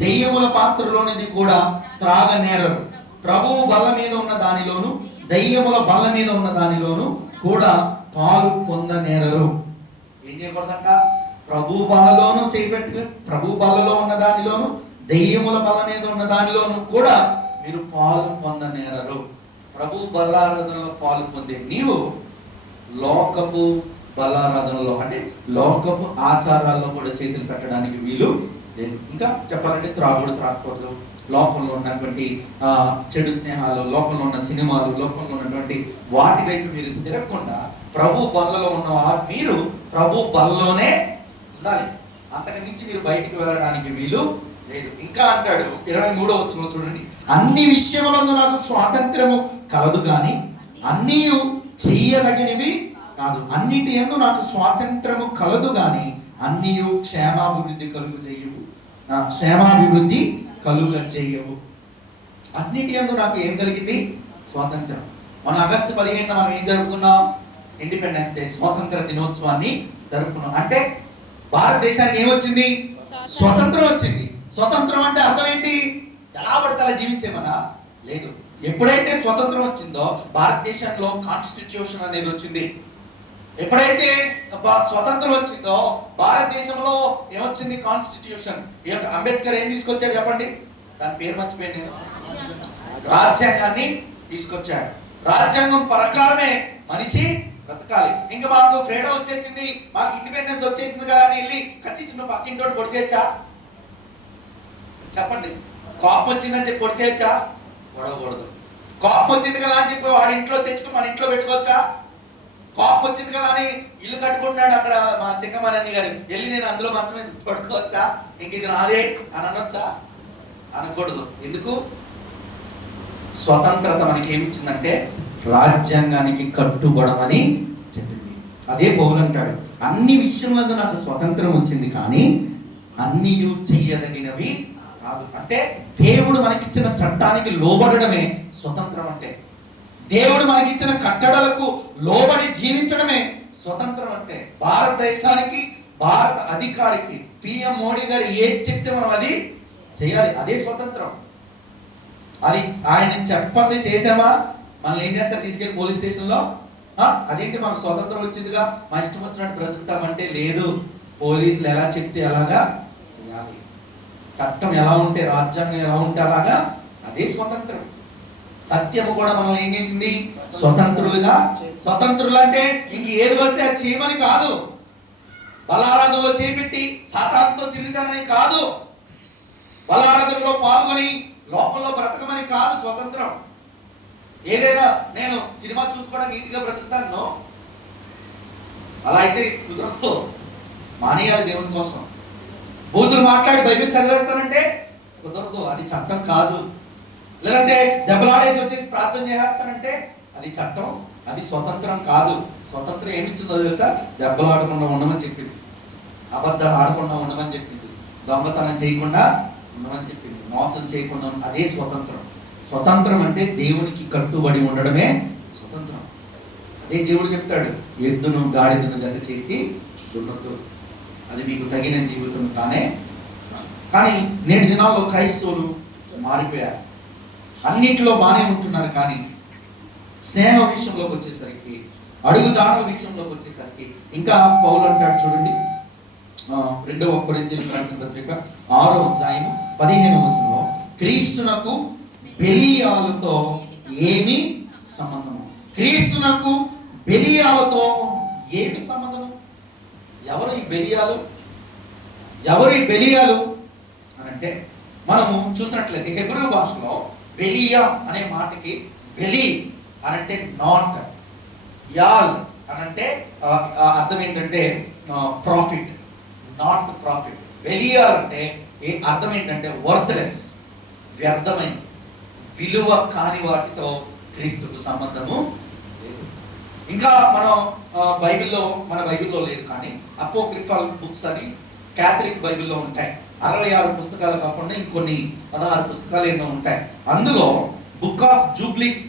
దెయ్యముల పాత్రలోనిది కూడా త్రాగనేరరు, ప్రభువు బల్ల మీద ఉన్న దానిలోను దెయ్యముల బల్ల మీద ఉన్న దానిలోను కూడా పాలు పొందనేరరు. ఏం చేయకూడదంట? ప్రభు బల్లలోను చేపెట్టుకు, ప్రభు బల్లలో ఉన్న దానిలోను దెయ్యముల బల్ల మీద ఉన్న దానిలోను కూడా మీరు పాలు పొందనేరరు. ప్రభు బల్లారాధనలో పాలు పొందే నీవు లోకపు బల్లారాధనలో అంటే లోకపు ఆచారాల్లో కూడా చేతులు పెట్టడానికి వీలు లేదు. ఇంకా చెప్పాలంటే త్రాగుడు త్రాగకూడదు, లోకంలో ఉన్నటువంటి చెడు స్నేహాలు, లోకంలో ఉన్న సినిమాలు, లోకంలో ఉన్నటువంటి వాటి వైపు మీరు తిరగకుండా ప్రభు బల్లలో ఉన్న మీరు ప్రభు బల్లోనే ఉండాలి. అంతకు మించి మీరు బయటికి వెళ్ళడానికి వీలు లేదు. ఇంకా అంటాడు 23వ వచనంలో చూడండి, అన్ని విషయములందు నాకు స్వాతంత్రము కలదు కానీ అన్నీ చెయ్యదగినవి కాదు, అన్నిటి యందు నాకు స్వాతంత్రము కలదు కానీ అన్నీ క్షేమాభివృద్ధి కలుగు చేయవు, క్షేమాభివృద్ధి కలుగ చేయవు. అన్నిటి యందు నాకు ఏం కలిగింది? స్వాతంత్రం. మన ఆగస్టు 15న మనం ఏం జరుపుకున్నాం? ఇండిపెండెన్స్ డే, స్వాతంత్ర దినోత్సవాన్ని జరుపుకున్నాం. అంటే భారతదేశానికి ఏమొచ్చింది? స్వతంత్రం వచ్చింది. స్వతంత్రం అంటే అర్థం ఏంటి? ఎలా పడితే అలా జీవించేమనా? లేదు. ఎప్పుడైతే స్వతంత్రం వచ్చిందో భారతదేశంలో కాన్స్టిట్యూషన్ అనేది వచ్చింది. ఎప్పుడైతే స్వతంత్రం వచ్చిందో భారతదేశంలో ఏమొచ్చింది? కాన్స్టిట్యూషన్. ఈ యొక్క అంబేద్కర్ ఏం తీసుకొచ్చాడు చెప్పండి? దాని పేరు మర్చిపోయింది నేను. రాజ్యాంగాన్ని తీసుకొచ్చాడు. రాజ్యాంగం ప్రకారమే మనిషి బ్రతకాలి. ఇంకా మాకు ఫ్రీడమ్ వచ్చేసింది, మాకు ఇండిపెండెన్స్ వచ్చేసింది కదా అని వెళ్ళి కత్తి చిన్న పక్కింటోడు పొడిచేయచ్చా? చెప్పండి. కోపం వచ్చిందని చెప్పి పొడిచేయచ్చా? పొడవకూడదు. కోపం వచ్చింది కదా అని చెప్పి వాడి ఇంట్లో తెచ్చుకుని మన ఇంట్లో పెట్టుకోవచ్చా? కోపం వచ్చింది కదా అని ఇల్లు కట్టుకుంటున్నాడు అక్కడ మా సిక్కమని గారు, వెళ్ళి నేను అందులో మంచం వేసి పడుకోవచ్చా? ఇంక ఇది నాదే అని అనొచ్చా? అనకూడదు. ఎందుకు? స్వతంత్రత మనకి ఏమిచ్చిందంటే రాజ్యాంగానికి కట్టుబడమని చెప్పింది. అదే పౌలు అంటాడు, అన్ని విషయంలో నాకు స్వతంత్రం వచ్చింది కానీ అన్నీ చెయ్యదగినవి కాదు. అంటే దేవుడు మనకిచ్చిన చట్టానికి లోబడమే స్వతంత్రం. అంటే దేవుడు మనకిచ్చిన కట్టడలకు లోబడి జీవించడమే స్వతంత్రం. అంటే భారతదేశానికి, భారత అధికారికి, పిఎం మోడీ గారు ఏది చెప్తే మనం అది చేయాలి. అదే స్వతంత్రం. అది ఆయన చెప్పండి చేసామా, మనల్ని ఏం చేస్తారు? తీసుకెళ్ళి పోలీస్ స్టేషన్లో అదేంటి మాకు స్వతంత్రం వచ్చిందిగా మా ఇష్టం వచ్చినట్టు బ్రతుకుతామంటే లేదు. పోలీసులు ఎలా చెప్తే అలాగా చేయాలి. చట్టం ఎలా ఉంటే, రాజ్యాంగం ఎలా ఉంటే అలాగా, అదే స్వతంత్రం. సత్యము కూడా మనల్ని ఏం చేసింది? స్వతంత్రులుగా. స్వతంత్రులు అంటే ఇంక ఏది పడితే అది చేయమని కాదు, బలారాధనలో చేపెట్టి సాతానుతో తిరుగుతానని కాదు, బలారాధనలో పాల్గొని లోకంలో బ్రతకమని కాదు స్వతంత్రం. ఏదైనా నేను సినిమా చూసి కూడా నీతిగా బ్రతుకుతాను అలా అయితే కుదరదు. మానేయాలి దేవుని కోసం. బూతులు మాట్లాడి బైబిల్ చదివేస్తానంటే కుదరదు, అది చట్టం కాదు. లేదంటే దెబ్బలాడేసి వచ్చేసి ప్రార్థన చేసేస్తానంటే అది చట్టం, అది స్వతంత్రం కాదు. స్వతంత్రం ఏమిచ్చిందో తెలుసా? దెబ్బలాడకుండా ఉండమని చెప్పింది, అబద్ధాలు ఆడకుండా ఉండమని చెప్పింది, దొంగతనం చేయకుండా ఉండమని చెప్పింది, మోసం చేయకుండా. అదే స్వతంత్రం. స్వతంత్రం అంటే దేవునికి కట్టుబడి ఉండడమే స్వతంత్రం. అదే దేవుడు చెప్తాడు, ఎద్దును గాడిదను జత చేసి దున్నొద్దు, అది మీకు తగిన జీవితం కానే. కానీ నేటి దినాల్లో క్రైస్తవులు మారిపోయారు. అన్నింటిలో బాగానే ఉంటున్నారు కానీ స్నేహ విషయంలోకి వచ్చేసరికి, అడుగు జాడల విషయంలోకి వచ్చేసరికి ఇంకా పౌలు అంటాడు చూడండి, 2వ కొరింథీయులకు రాసిన పత్రిక 6వ అధ్యాయము 15వ వచనంలో, క్రీస్తునకు బెలియాలతో ఏమి సంబంధము? క్రీస్తునకు బెలియాలతో ఏమి సంబంధము? ఎవరు ఈ బెలియాలు? ఎవరు ఈ బెలియాలు అని అంటే మనము చూసినట్లయితే హెబ్రూ భాషలో బెలియా అనే మాటకి బెలి అనంటే నాట్, యాల్ అనంటే అర్థం ఏంటంటే ప్రాఫిట్, నాట్ ప్రాఫిట్. బెలియా అంటే అర్థం ఏంటంటే వర్త్లెస్, వ్యర్థమైన, విలువ కాని వాటితో క్రీస్తుకు సంబంధము లేదు. ఇంకా మనం మన బైబిల్లో లేదు కానీ అపోక్రిఫల్ బుక్స్ అని క్యాథలిక్ బైబిల్లో ఉంటాయి. 66 పుస్తకాలు కాకుండా ఇంకొన్ని 16 పుస్తకాలు ఎన్నో ఉంటాయి. అందులో బుక్ ఆఫ్ జూబ్లీస్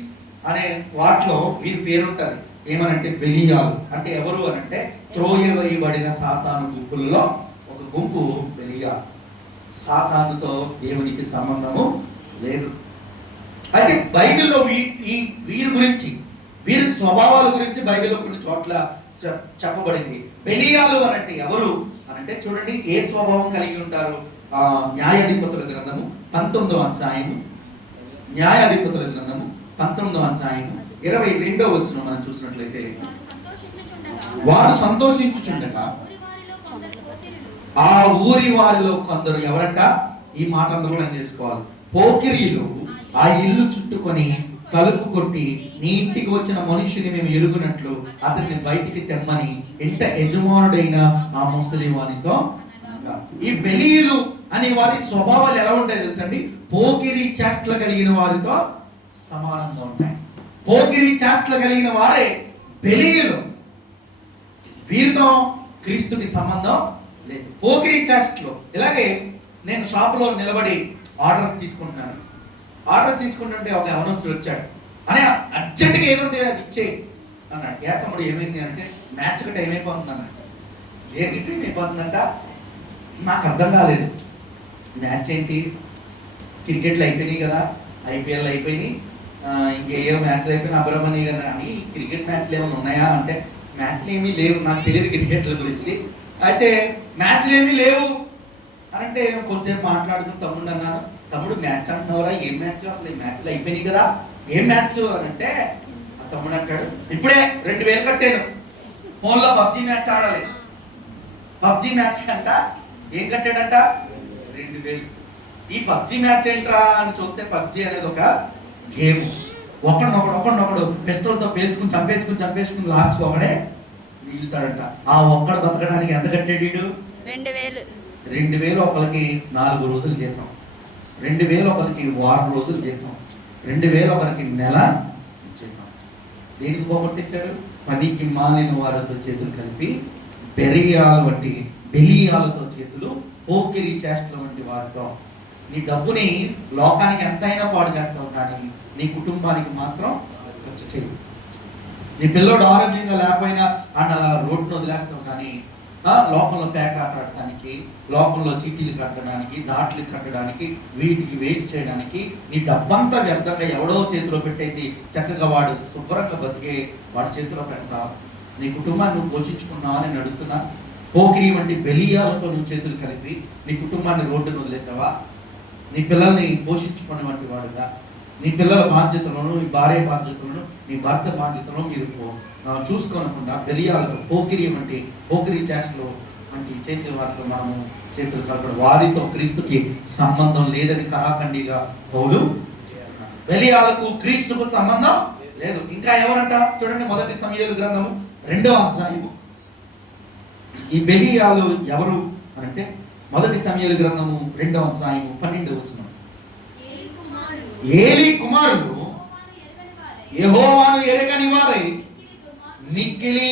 అనే వాటిలో వీరి పేరు ఉంటుంది. ఏమనంటే బెలియాలు అంటే ఎవరు అనంటే త్రోయవేయబడిన సాతాను గుంపుల్లో ఒక గుంపు బెలియా. సాతానుతో దేవునికి సంబంధము లేదు. అయితే బైబిల్లో వీరి గురించి, వీరి స్వభావాల గురించి బైబిల్లో కొన్ని చోట్ల చెప్పబడింది. బెలియాలు అనంటే ఎవరు అనంటే చూడండి ఏ స్వభావం కలిగి ఉంటారు. న్యాయాధిపతుల గ్రంథము 19వ అధ్యాయము, న్యాయాధిపతుల గ్రంథము 19వ అధ్యాయము 22వ వచనం మనం చూసినట్లయితే, వారు సంతోషించుచుండగా ఆ ఊరి వారిలో కొందరు ఎవరంట, ఈ మాట అందరూ కూడా చేసుకోవాలి, పోకిరీలు ఆ ఇల్లు చుట్టుకొని తలుపు కొట్టి నీ ఇంటికి వచ్చిన మనుషుని మేము ఎరుగునట్లు అతన్ని బయటికి తెమ్మని ఇంట యజమానుడైన ఆ ముసలి వానితో. ఈ బెలీయులు అనే వారి స్వభావాలు ఎలా ఉంటాయి తెలుసండి? పోకిరి చేష్టలు కలిగిన వారితో సమానంగా ఉంటాయి. పోకిరి చేష్టలు కలిగిన వారే బెలీయులు. వీరితో క్రీస్తుకి సంబంధం లేదు. పోకిరి చేష్టలు. ఇలాగే నేను షాపులో నిలబడి ఆర్డర్స్ తీసుకుంటున్నాను. ఆర్డర్ తీసుకుంటుంటే ఒక యవనస్తుడు వచ్చాడు. అనే అర్జెంటుగా ఏదుంటే అది ఇచ్చే అన్నాడు. ఏ తమ్ముడు ఏమైంది అంటే మ్యాచ్కి టైం అయిపోతుంది అన్నాడు. దేనికి టైం అయిపోతుందంట? నాకు అర్థం కాలేదు. మ్యాచ్ ఏంటి? క్రికెట్లు అయిపోయినాయి కదా, ఐపీఎల్ అయిపోయినాయి, ఇంకేయో మ్యాచ్లు అయిపోయినా అబ్రహ్మణి కదా అని క్రికెట్ మ్యాచ్లు ఏమైనా ఉన్నాయా అంటే మ్యాచ్లు ఏమీ లేవు, నాకు తెలియదు క్రికెట్ల గురించి. అయితే మ్యాచ్లు ఏమీ లేవు అని అంటే కొంచెంసేపు మాట్లాడుకుని తమ్ముడు అన్నాను, తమ్ముడు మ్యాచ్ అంటున్నావురా, ఏం మ్యాచ్? అసలు ఈ మ్యాచ్లు అయిపోయినాయి కదా, ఏం మ్యాచ్ అని అంటే ఆ తమ్ముడు అంటాడు, ఇప్పుడే 2000 కట్టాను, ఫోన్లో పబ్జీ మ్యాచ్ ఆడాలి. పబ్జీ మ్యాచ్ అంట. ఏం కట్టాడంట? 2000. ఈ పబ్జీ మ్యాచ్ ఏంట్రా అని చూస్తే పబ్జీ అనేది ఒక గేమ్. ఒకడినొకడు పిస్టల్తో పేల్చుకుని చంపేసుకుని లాస్ట్ ఒకడే మిగులుతాడంట. ఆ ఒక్కడు బతకడానికి ఎంత కట్టాడు? 2000. 2000 ఒకరికి 4 రోజులు జీతం, 2000 ఒకరికి వారం రోజులు జీతం, 2000 ఒకరికి నెల జీతం. దేనికి పోగొట్టేశాడు? పనికి మాలిన వారితో చేతులు కలిపి బెలియాలతో చేతులు, పోకిరి చేష్టల వంటి వారితో. నీ డబ్బుని లోకానికి ఎంతైనా పాడు చేస్తావు కానీ నీ కుటుంబానికి మాత్రం ఖర్చు చేయవు. నీ పిల్లోడు ఆరోగ్యంగా లేకపోయినా అన్న అలా రోడ్డును వదిలేస్తావు కానీ లోకంలో పేకాట ఆడటానికి, లోకంలో చీటీలు కట్టడానికి, దాట్లు కట్టడానికి, వీటికి వేస్ట్ చేయడానికి నీ డబ్బంతా వ్యర్థంగా ఎవడో చేతిలో పెట్టేసి చక్కగా వాడు శుభ్రంగా బతికే వాడి చేతిలో పెడతావు. నీ కుటుంబాన్ని నువ్వు పోషించుకున్నావు అని అడుగుతున్నా. పోకిరి వంటి బెలియాలతో నువ్వు చేతులు కలిపి నీ కుటుంబాన్ని రోడ్డును వదిలేసావా? నీ పిల్లల్ని పోషించుకునే వంటి వాడుగా నీ పిల్లల బాధ్యతలను, నీ భార్య బాధ్యతలను, నీ భర్త బాధ్యతలను మీరు చూసుకోనకుండా బెలియాలతో, పోకిరి చేష్టలు వంటి చేసే వారితో మనము చేతులు కలపడం, వారితో క్రీస్తుకి సంబంధం లేదని కరాఖండిగా పౌలు. బెలియాలకు క్రీస్తుకు సంబంధం లేదు. ఇంకా ఎవరంట చూడండి, 1 సమూయేలు గ్రంథము 2వ అధ్యాయము. ఈ బెలియాలు ఎవరు అనంటే 1 సమూయేలు గ్రంథము 2వ అధ్యాయము 12వ వచనం. ఏలీ కుమారులు యెహోవాను ఎరగని వారై మిక్కిలి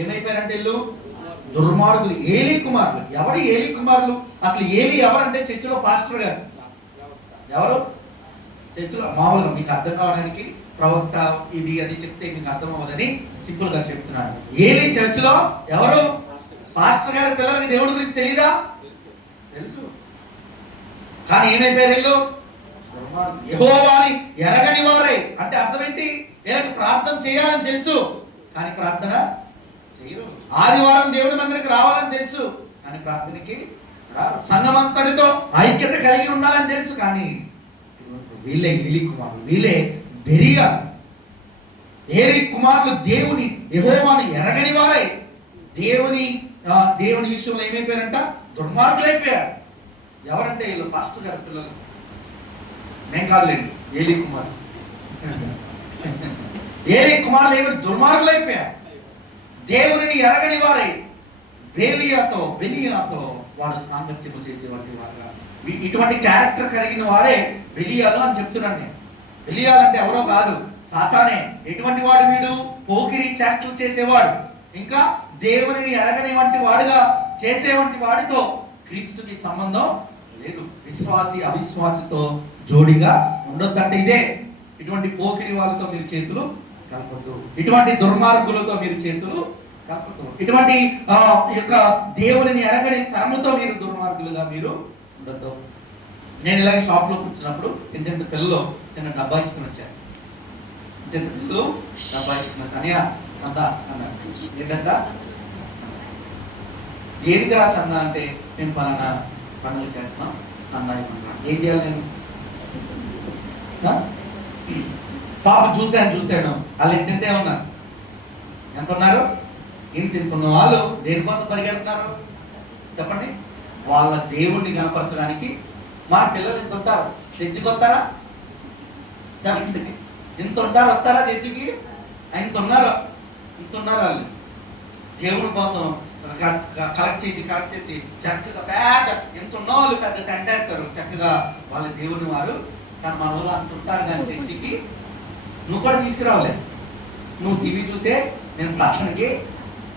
ఏమైపోయారంటే వీళ్ళు దుర్మార్గులు. ఏలీ కుమారులు. ఎవరు ఏలీ కుమారులు? అసలు ఏలీ ఎవరంటే చర్చిలో పాస్టర్ గారు. ఎవరు? చర్చిలో మామూలుగా మీకు అర్థం కావడానికి ప్రవక్త ఇది అది చెప్తే మీకు అర్థం అవ్వదని సింపుల్ గా చెప్తున్నాను. ఏలీ చర్చిలో ఎవరు? పాస్టర్ గారి పిల్లలకి దేవుడి గురించి తెలీదా? తెలుసు. కానీ ఏమైపోయారు వీళ్ళు? యెహోవాని ఎరగని వారే. అంటే అర్థం ఏంటి? వీళ్ళకి ప్రార్థన చేయాలని తెలుసు కానీ ప్రార్థన చేయరు. ఆదివారం దేవుని మందిరికి రావాలని తెలుసు కానీ ప్రార్థనకి రారు. సంఘమంతటితో ఐక్యత కలిగి ఉండాలని తెలుసు కానీ వీళ్ళే ఏలీ కుమారులు, వీళ్ళే బెరియా. ఏలీ కుమారులు దేవుని యెహోవాను ఎరగని వారై దేవుని విషయంలో ఏమైపోయారంట? దుర్మార్గులైపోయారు. ఎవరంటే వీళ్ళు పాస్టర్ గారి పిల్లలు, నేను కాదులేండి, ఏలీ కుమార్. ఏలీ కుమారులు ఏమి దుర్మార్గులు అయిపోయారు. దేవునిని ఎరగని వారై బెలియాతో వారు సాంగత్యము చేసేవాటి వారుగా, ఇటువంటి క్యారెక్టర్ కలిగిన వారే బెలియాలు అని చెప్తున్నాను నేను. బెలియాలు అంటే ఎవరో కాదు, సాతానే. ఎటువంటి వాడు వీడు? పోకిరి చేష్టలు చేసేవాడు, ఇంకా దేవునిని ఎరగని వంటి వాడుగా చేసేవంటి వాడితో క్రీస్తుకి సంబంధం లేదు. విశ్వాసి అవిశ్వాసితో జోడిగా ఉండొద్దంటే ఇదే. ఇటువంటి పోకిరి వాళ్ళతో మీరు చేతులు కలపొద్దు, ఇటువంటి దుర్మార్గులతో మీరు చేతులు కలపొద్దు, ఇటువంటి యొక్క దేవునిని ఎరగని తరముతో మీరు దుర్మార్గులుగా మీరు ఉండొద్దు. నేను ఇలాగే షాప్లో కూర్చున్నప్పుడు ఇంత పిల్లలు చిన్న డబ్బా ఇచ్చుకుని వచ్చారు. ఇంత పిల్లలు డబ్బా ఇచ్చుకుని వచ్చాను. అనియా చందా అన్నారు. ఏంటంట దేనికిరా చందా అంటే, మేము పలానా పండుగ చేస్తున్నాం, చందా ఇవ్వమన్నా. ఏం చేయాలి నేను? పాప చూశాను వాళ్ళు ఇంతే ఉన్నారు. ఎంత ఉన్నారు? ఇంత ఉన్న వాళ్ళు దేనికోసం పరిగెడుతున్నారు చెప్పండి? వాళ్ళ దేవుణ్ణి కనపరచడానికి. మా పిల్లలు ఇంత ఉంటారు, చర్చికి చెప్పండి. ఇంత ఉంటారు, వస్తారా చర్చికి? ఇంత ఉన్నారు వాళ్ళు దేవుని కోసం కలెక్ట్ చేసి చక్కగా పెద్ద ఎంత ఉన్న వాళ్ళు పెద్ద టెంట్ వేస్తారు చక్కగా వాళ్ళ దేవుని వారు. కానీ మన వాళ్ళు అంటుంటారు కానీ చర్చికి నువ్వు కూడా తీసుకురావలే. నువ్వు టీవీ చూసే నేను ప్రార్థనకి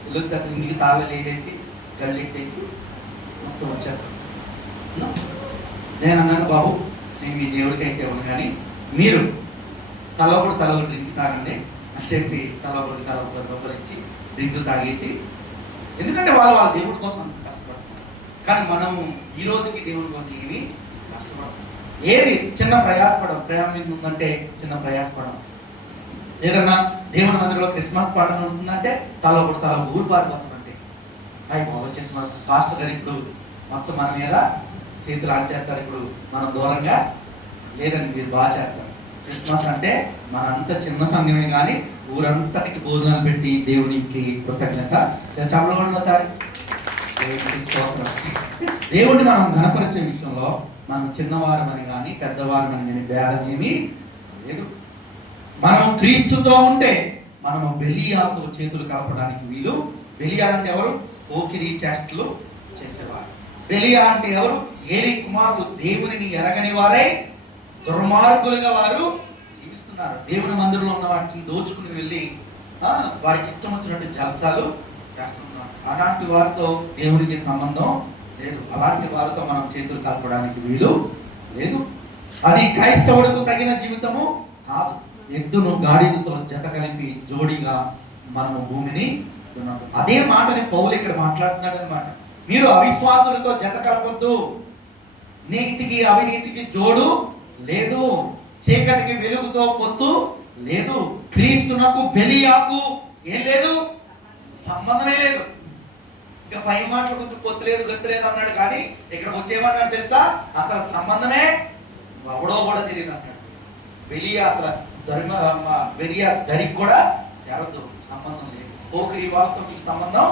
వెళ్ళొచ్చాను, ఇంటికి తాళాలు వేసేసి గళ్ళెట్టేసి మొత్తం వచ్చాను. నేను అన్నాను, బాబు నేను మీ దేవుడికి అయితే ఇవ్వను, కానీ మీరు తలొకటి డ్రింక్ తాగండి అని చెప్పి తలొకటి ఇచ్చి డ్రింకులు తాగేసి, ఎందుకంటే వాళ్ళ దేవుడి కోసం అంత కష్టపడుతున్నారు. కానీ మనం ఈ రోజుకి దేవుడి కోసం ఏమి కష్టపడతాం. ఏది చిన్న ప్రయాసపడం, ప్రేమ మీద ఉందంటే చిన్న ప్రయాసపడం. ఏదన్నా దేవుని మందిరంలో క్రిస్మస్ పండుగ ఉంటుందంటే తల ఊరు పారిపోతుందంటే అవి బాగా వచ్చేస్తున్నారు. పాస్టర్ గారు ఇప్పుడు మొత్తం మన మీద చేతులు ఆంచేస్తారు. ఇప్పుడు మనం దూరంగా లేదండి, మీరు బాగా చేస్తారు. క్రిస్మస్ అంటే మన అంత చిన్న సంఘమే కానీ ఊరంతటికి భోజనాలు పెట్టి దేవునికి కృతజ్ఞత చెప్పకుండా ఒకసారి దేవునికి స్తోత్రం. దేవుడిని మనం ఘనపరిచే విషయంలో మనం చిన్నవారమని కానీ పెద్దవారమని కానీ భేదం ఏమీ లేదు. మనం క్రీస్తుతో ఉంటే మనము బెలియాలతో చేతులు కలపడానికి వీలు. బెలియాలు అంటే ఎవరు? పోకిరి చేష్టలు చేసేవారు. బెలియా అంటే ఎవరు? ఏలీ కుమారులు, దేవునిని ఎరగని వారై దుర్మార్గులుగా వారు జీవిస్తున్నారు. దేవుని మందిరంలో ఉన్న వాటిని దోచుకుని వెళ్ళి వారికి ఇష్టం వచ్చినట్టు జలసాలు చేస్తున్నారు. అలాంటి వారితో దేవునికి సంబంధం లేదు. అలాంటి వారితో మనం చేతులు కలపడానికి వీలు లేదు. అది క్రైస్తవుడికి తగిన జీవితము కాదు. ఎద్దును గాడిదతో జత కలిపి జోడిగా మనము భూమిని దున్నదు. అదే మాటని పౌలు ఇక్కడ మాట్లాడుతున్నాడు అనమాట. మీరు అవిశ్వాసులతో జత కలపొద్దు, నీతికి అవినీతికి జోడు లేదు, చీకటికి వెలుగుతో పొత్తు లేదు, క్రీస్తునకు బెలియాకు ఏం లేదు, సంబంధమే లేదు. ఇంకా పై మాటలు కొద్ది పొత్తు లేదు గత్తు లేదు అన్నాడు, కానీ ఇక్కడ వచ్చేమన్నాడు తెలుసా? అసలు సంబంధమే ఎవడో కూడా తెలియదు అన్నాడు. బెలియా అసలు బెలియా దరికి కూడా చేరద్దు, సంబంధం లేదు. పోకిరి వాళ్ళతో మీకు సంబంధం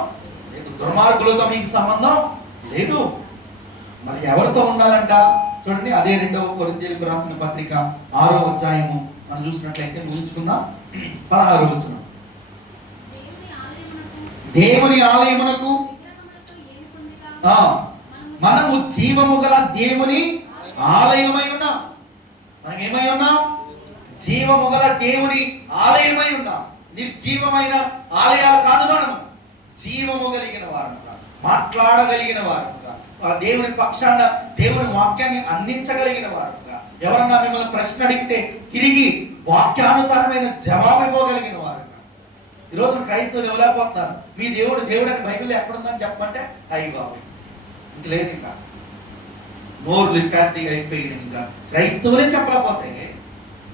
లేదు, దుర్మార్గులతో మీకు సంబంధం లేదు. మరి ఎవరితో ఉండాలంట? చూడండి, అదే 2వ కొరింథీయులకు రాసిన పత్రిక 6వ అధ్యాయము మనం చూసినట్లయితే ముగించుకుందాం. 16వ వచనం. దేవుని ఆలయమునకు మనము జీవము గల దేవుని ఆలయమై ఉన్నాం. మనం ఏమై ఉన్నాం? జీవము గల దేవుని ఆలయమై ఉన్నాం. నిర్జీవమైన ఆలయాలు కాదు. మనము జీవము కలిగిన వారు, మాట్లాడగలిగిన వారు, దేవుని పక్షాన దేవుని వాక్యాన్ని అందించగలిగిన వారు, ఎవరన్నా మిమ్మల్ని ప్రశ్న అడిగితే తిరిగి వాక్యానుసారమైన జవాబు ఇవ్వగలిగిన వారు. ఈరోజు క్రైస్తవులు ఎవరైపోతున్నారు? మీ దేవుడు అని బైబిల్ ఎక్కడుందని చెప్పమంటే అయ్యి బాబు ఇంక లేదు, ఇంకా నోరు లిపాటిగా అయిపోయింది. ఇంకా క్రైస్తవులే చెప్పలేకపోతే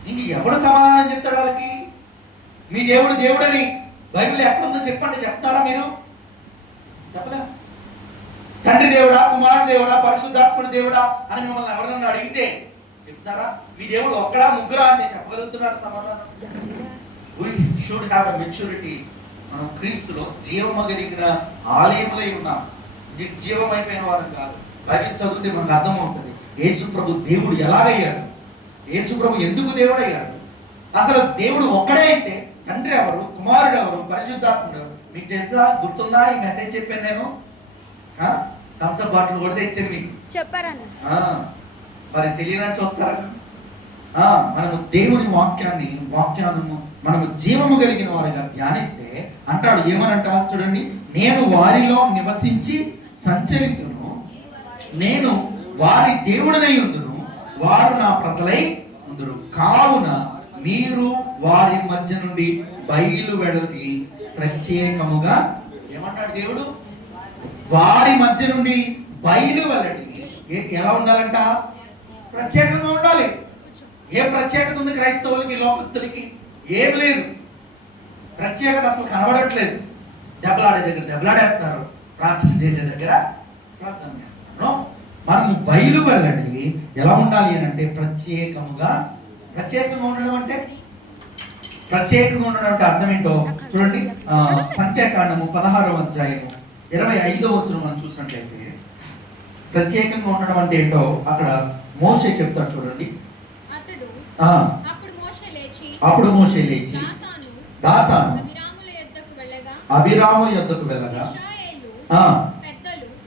ఇంక ఎవడు సమాధానం చెప్తాడు వాళ్ళకి? మీ దేవుడని బైబిల్ ఎక్కడుందో చెప్పండి, చెప్తారా మీరు? చెప్పలే. తండ్రి దేవుడా, కుమారుడు దేవుడా, పరిశుద్ధాత్ముడు దేవుడా అని మిమ్మల్ని ఎవరన్నా అడిగితే చెప్తారా? మీ దేవుడు ఒక్కడా ముగ్గురా అంటే చెప్పగలుగుతున్నారు సమాధానం? We should have a maturity. మనం క్రీస్తులో జీవము కలిగిన ఆలయములై ఉన్నాం, నిర్జీవమైపోయిన వారం కాదు. బైబిల్ చదివితే మనకు అర్థమవుతుంది యేసు ప్రభు దేవుడు ఎలాగయ్యాడు, యేసు ప్రభు ఎందుకు దేవుడు అయ్యాడు. అసలు దేవుడు ఒక్కడే అయితే తండ్రి ఎవరు, కుమారుడు ఎవరు, పరిశుద్ధాత్ముడు మీకు తెలుసా? గుర్తుందా? ఈ మెసేజ్ చెప్పాను నేను. థమ్స్అప్ బాటిల్ కూడా తెచ్చాను మీకు మరి తెలియని చూస్తారా? మనము దేవుని వాక్యాన్ని మనము జీవము కలిగిన వారిగా ధ్యానిస్తే అంటాడు, ఏమనంట చూడండి, నేను వారిలో నివసించి సంచరించును, నేను వారి దేవుడనై ఉండును, వారు నా ప్రజలై ఉందురు, కావున మీరు వారి మధ్య నుండి బయలు వెడలి ప్రత్యేకముగా, ఏమన్నాడు దేవుడు? వారి మధ్య నుండి బయలు వెళ్ళండి. ఎలా ఉండాలంట? ప్రత్యేకంగా ఉండాలి. ఏ ప్రత్యేకత ఉంది క్రైస్తవులకి, లోకస్తులకి? ఏం లేదు. ప్రత్యేకత అసలు కనబడట్లేదు. దెబ్బలాడే దగ్గర దెబ్బలాడేస్తున్నారు, ప్రార్థన చేసే దగ్గర ప్రార్థన చేస్తున్నారు. మనము బయలు వెళ్ళండి. ఎలా ఉండాలి అని అంటే ప్రత్యేకంగా ఉండడం అంటే అర్థం ఏంటో చూడండి. సంఖ్యాకాండము 16వ అధ్యాయము 25వ వచనం మనం చూసినట్లయితే ప్రత్యేకంగా ఉండడం అంటే ఏంటో అక్కడ మోషే చెప్తాడు చూడండి. అప్పుడు మోషే లేచి దాతాను అబీరాము యొద్దకు వెళ్ళగా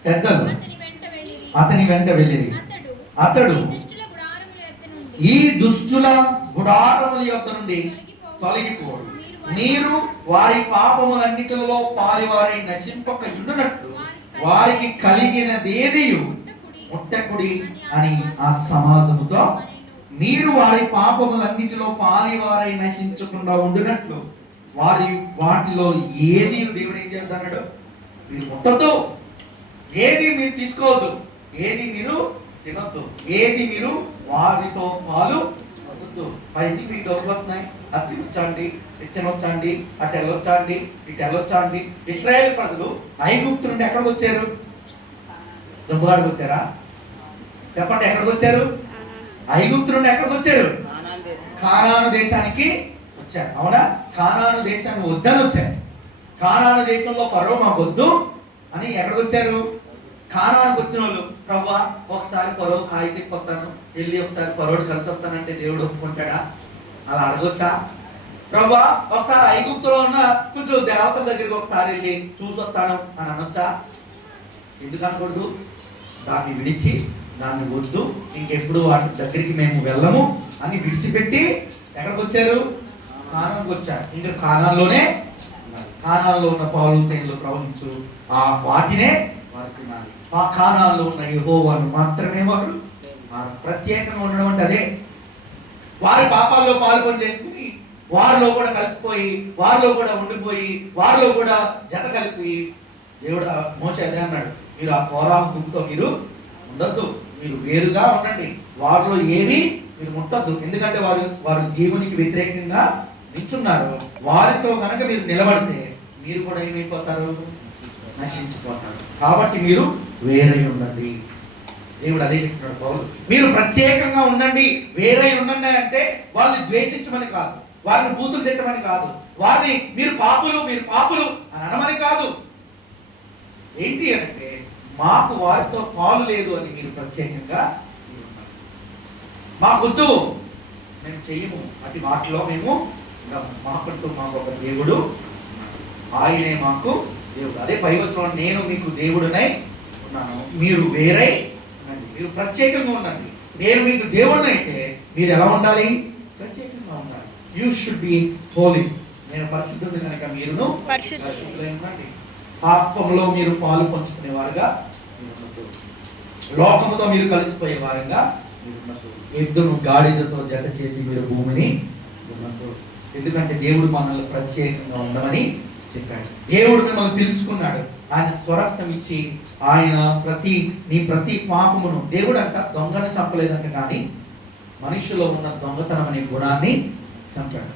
పెద్దలు అతని వెంట వెళ్ళిరి. అతడు ఈ దుష్టుల గుడారముల యొద్ద నుండి తొలగిపోడు, మీరు వారి పాపములన్నిటిలో పాలివారై నశింపక ఉండునట్లు వారికి కలిగినదేదియు ముట్టకుడి అని ఆ సమాజముతో, మీరు వారి పాపములన్నిటిలో పాలివారై నశించకుండా ఉండునట్లు వాటిలో ఏది దేవుడు ఏం చేద్దాడు? మీరు ముట్టద్దు, ఏది మీరు తీసుకోవద్దు, ఏది మీరు తినొద్దు, ఏది మీరు వారితో పాలు వద్దు. మరి ఎందుకు మీకు డబ్బులు వస్తున్నాయి? అది తినొచ్చండి, ఇది తినొచ్చండి, అటు వెళ్ళొచ్చండి, ఇటు వెళ్ళొచ్చండి. ఇశ్రాయేల్ ప్రజలు ఐగుప్తు నుండి ఎక్కడికి వచ్చారు? దుబ్బగాడికి వచ్చారా? చెప్పండి, ఎక్కడికి వచ్చారు? ఐగుప్తు నుండి ఎక్కడికి వచ్చారు? కానాను దేశానికి వచ్చారు. అవునా? కానాను దేశాన్ని వద్దని వచ్చారు. కానాను దేశంలో ఫరో మాకు వద్దు అని ఎక్కడికి వచ్చారు? కానానికి వచ్చిన వాళ్ళు, ప్రభువా ఒకసారి ఫరో హాయి చెప్పొస్తాను, వెళ్ళి ఒకసారి ఫరోడు కలిసి వస్తానంటే దేవుడు ఒప్పుకుంటాడా? అలా అడగొచ్చా? ప్రభువా ఒకసారి ఐగుప్తులో ఉన్న కొంచెం దేవతల దగ్గరికి ఒకసారి వెళ్ళి చూసొస్తాను అని అనొచ్చా? ఎందుకు అనకూడదు? దాన్ని విడిచి, దాన్ని వద్దు, ఇంకెప్పుడు వాటి దగ్గరికి మేము వెళ్ళము అని విడిచిపెట్టి ఎక్కడికి వచ్చారు? కానానికి వచ్చారు. ఇంకా కానాల్లోనే, కానాల్లో ఉన్న పాలు తేనెలు ప్రవహించు ఆ వాటినే వారు తినాలి. ఆ కానాల్లో ఉన్న యెహోవాను మాత్రమే వారు ప్రత్యేకంగా ఉండడం అంటే అదే. వారి పాపాల్లో పాల్గొని చేసుకుని వారిలో కూడా కలిసిపోయి, వారిలో కూడా ఉండిపోయి, వారిలో కూడా జత కలిపి దేవుడు మోషే అదే అన్నాడు, మీరు ఆ కోరాహు గుంపుతో మీరు ఉండొద్దు, మీరు వేరుగా ఉండండి, వారిలో ఏమీ మీరు ముట్టద్దు. ఎందుకంటే వారు దేవునికి వ్యతిరేకంగా నిల్చున్నారు. వారితో కనుక మీరు నిలబడితే మీరు కూడా ఏమైపోతారు? నశించిపోతారు. కాబట్టి మీరు వేరే ఉండండి. దేవుడు అదే చెప్తున్నాడు పౌలు, మీరు ప్రత్యేకంగా ఉండండి, వేరే ఉండండి అంటే వాళ్ళని ద్వేషించమని కాదు, వారిని బూతులు తిట్టమని కాదు, వారిని మీరు పాపులు అని అనమని కాదు. ఏంటి అంటే మాకు వారితో పాలు లేదు అని మీరు ప్రత్యేకంగా మాకొద్దు, మేము చెయ్యము అటు వాటిలో మేము మాకంటూ మాకు ఒక దేవుడు, ఆయనే మాకు దేవుడు. అదే పైవచనం, నేను మీకు దేవుడునై ఉన్నాను, మీరు వేరే ఉండండి, మీరు ప్రత్యేకంగా ఉండండి. నేను మీకు దేవుడిని అయితే మీరు ఎలా ఉండాలి? ప్రత్యేకంగా ఉండాలి. You should be Holi. నేను పరిశుద్ధుడిని కనుక మీరును పరిశుద్ధులై ఉండండి. పాపంలో మీరు పాలు పంచుకునేవారుగా మీరు ఉన్నట్టు, లోకముతో మీరు కలిసిపోయే వారంగా మీరు ఉన్నట్టు, ఎద్దును గాడిదతో జత చేసి మీరు భూమిని ఉన్నట్టు. ఎందుకంటే దేవుడు మనల్ని ప్రత్యేకంగా ఉండమని చెప్పాడు. దేవుడు మిమ్మల్ని పిలుచుకున్నాడు. ఆయన స్వరక్తం ఇచ్చి ఆయన నీ ప్రతి పాపమును, దేవుడు అంట దొంగను చంపలేదంట, కానీ మనుషులో ఉన్న దొంగతనం అనే గుణాన్ని చంపాడు.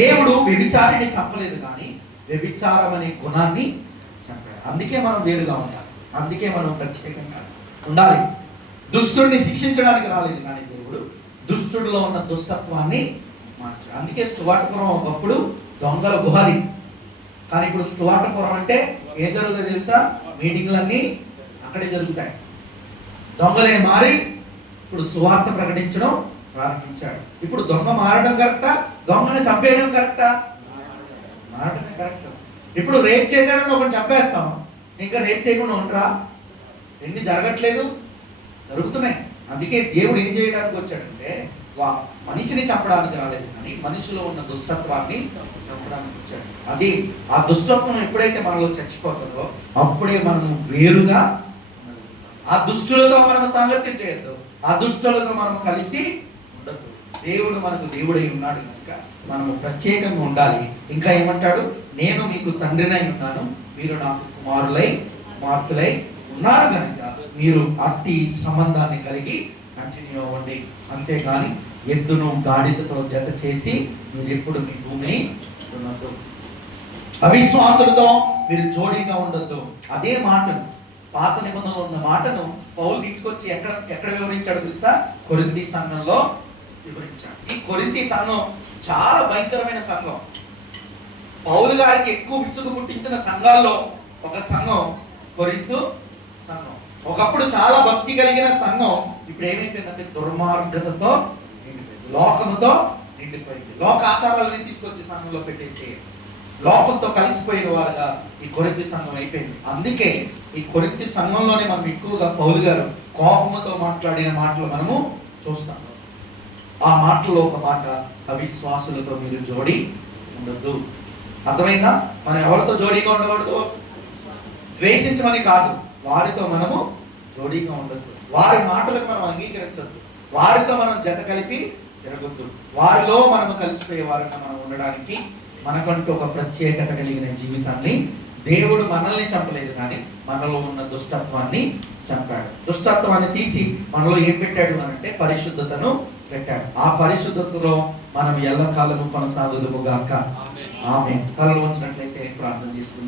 దేవుడు వ్యభిచారిని చంపలేదు, కానీ వ్యభిచారం అనే గుణాన్ని చంపాడు. అందుకే మనం వేరుగా ఉండాలి, అందుకే మనం ప్రత్యేకంగా ఉండాలి. దుష్టుడిని శిక్షించడానికి రాలేదు, కానీ దేవుడు దుష్టుడిలో ఉన్న దుష్టత్వాన్ని మార్చాడు. అందుకే స్టువార్టుపురం ఒకప్పుడు దొంగల గుహది, కానీ ఇప్పుడు స్టువార్టుపురం అంటే ఏం జరుగుతుందో తెలుసా? మీటింగ్లన్నీ అక్కడే జరుగుతాయి. దొంగలే మారి ఇప్పుడు సువార్త ప్రకటించడం ప్రారంభించాడు. ఇప్పుడు దొంగ మారడం కరెక్టా, దొంగని చంపేయడం కరెక్టా? మారడమే కరెక్ట్. ఇప్పుడు రేప్ చేశాడని ఒకటి చంపేస్తాం, ఇంకా రేప్ చేయకుండా ఉండరా? ఎన్ని జరగట్లేదు, జరుగుతున్నాయి. అందుకే దేవుడు ఏం చేయడానికి వచ్చాడంటే మనిషిని చంపడానికి రాలేదు, కానీ మనిషిలో ఉన్న దుష్టత్వాన్ని చంపడానికి వచ్చాడు. అది ఆ దుష్టత్వం ఎప్పుడైతే మనలో చచ్చిపోతుందో అప్పుడే మనము వేరుగా, ఆ దుష్టులతో మనం సాంగత్యం చేయొద్దు, ఆ దుష్టులతో మనం కలిసి ఉండద్దు. దేవుడు మనకు దేవుడై ఉన్నాడు కనుక మనము ప్రత్యేకంగా ఉండాలి. ఇంకా ఏమంటాడు, నేను మీకు తండ్రినై ఉన్నాను, మీరు నాకు కుమారులై కుమార్తెలై ఉన్నారు కనుక మీరు అట్టి సంబంధాన్ని కలిగి కంటిన్యూ అవ్వండి. అంతేగాని ఎద్దును గాడిదతో జత చేసి మీరు ఎప్పుడు మీ భూమిని ఉండొద్దు. అవిశ్వాసులతో మీరు జోడీగా ఉండొద్దు. అదే మాటను, పాత నిబంధనలో ఉన్న మాటను పౌలు తీసుకొచ్చి ఎక్కడ వివరించాడు తెలుసా? కొరింథీ సంఘంలో వివరించాడు. ఈ కొరింథీ సంఘం చాలా భయంకరమైన సంఘం. పౌలు గారికి ఎక్కువ విసుగు పుట్టించిన సంఘాల్లో ఒక సంఘం కొరింథు సంఘం. ఒకప్పుడు చాలా భక్తి కలిగిన సంఘం ఇప్పుడు ఏమైపోయిందంటే దుర్మార్గతతో నిండిపోయింది, లోకముతో నిండిపోయింది. లోక ఆచారాలని తీసుకొచ్చి సంఘంలో పెట్టేసి లోకంతో కలిసిపోయిన వారుగా ఈ కొరింథీ సంఘం అయిపోయింది. అందుకే ఈ కొరింథీ సంఘంలోనే మనం ఎక్కువగా పౌలు గారు కోపముతో మాట్లాడిన మాటలు మనము చూస్తాం. ఆ మాటల్లో ఒక మాట, అవిశ్వాసులతో మీరు జోడి ఉండొద్దు. అర్థమైందా? మనం ఎవరితో జోడీగా ఉండకూడదు? ద్వేషించమని కాదు, వారితో మనము జోడీగా ఉండొద్దు. వారి మాటలకు మనం అంగీకరించొద్దు, వారితో మనం జత కలిపి తిరగొద్దు. వారిలో మనము కలిసిపోయే వారిగా మనం ఉండడానికి మనకంటూ ఒక ప్రత్యేకత కలిగిన జీవితాన్ని దేవుడు మనల్ని చంపలేదు, కానీ మనలో ఉన్న దుష్టత్వాన్ని చంపాడు. దుష్టత్వాన్ని తీసి మనలో ఏం పెట్టాడు అనంటే పరిశుద్ధతను పెట్టాడు. ఆ పరిశుద్ధతలో మనం ఎల్లకాలము కొనసాగుదుము గాక. ఆమేన్. తలలో ఉంచినట్లయితే ప్రార్థన చేసుకుందాం.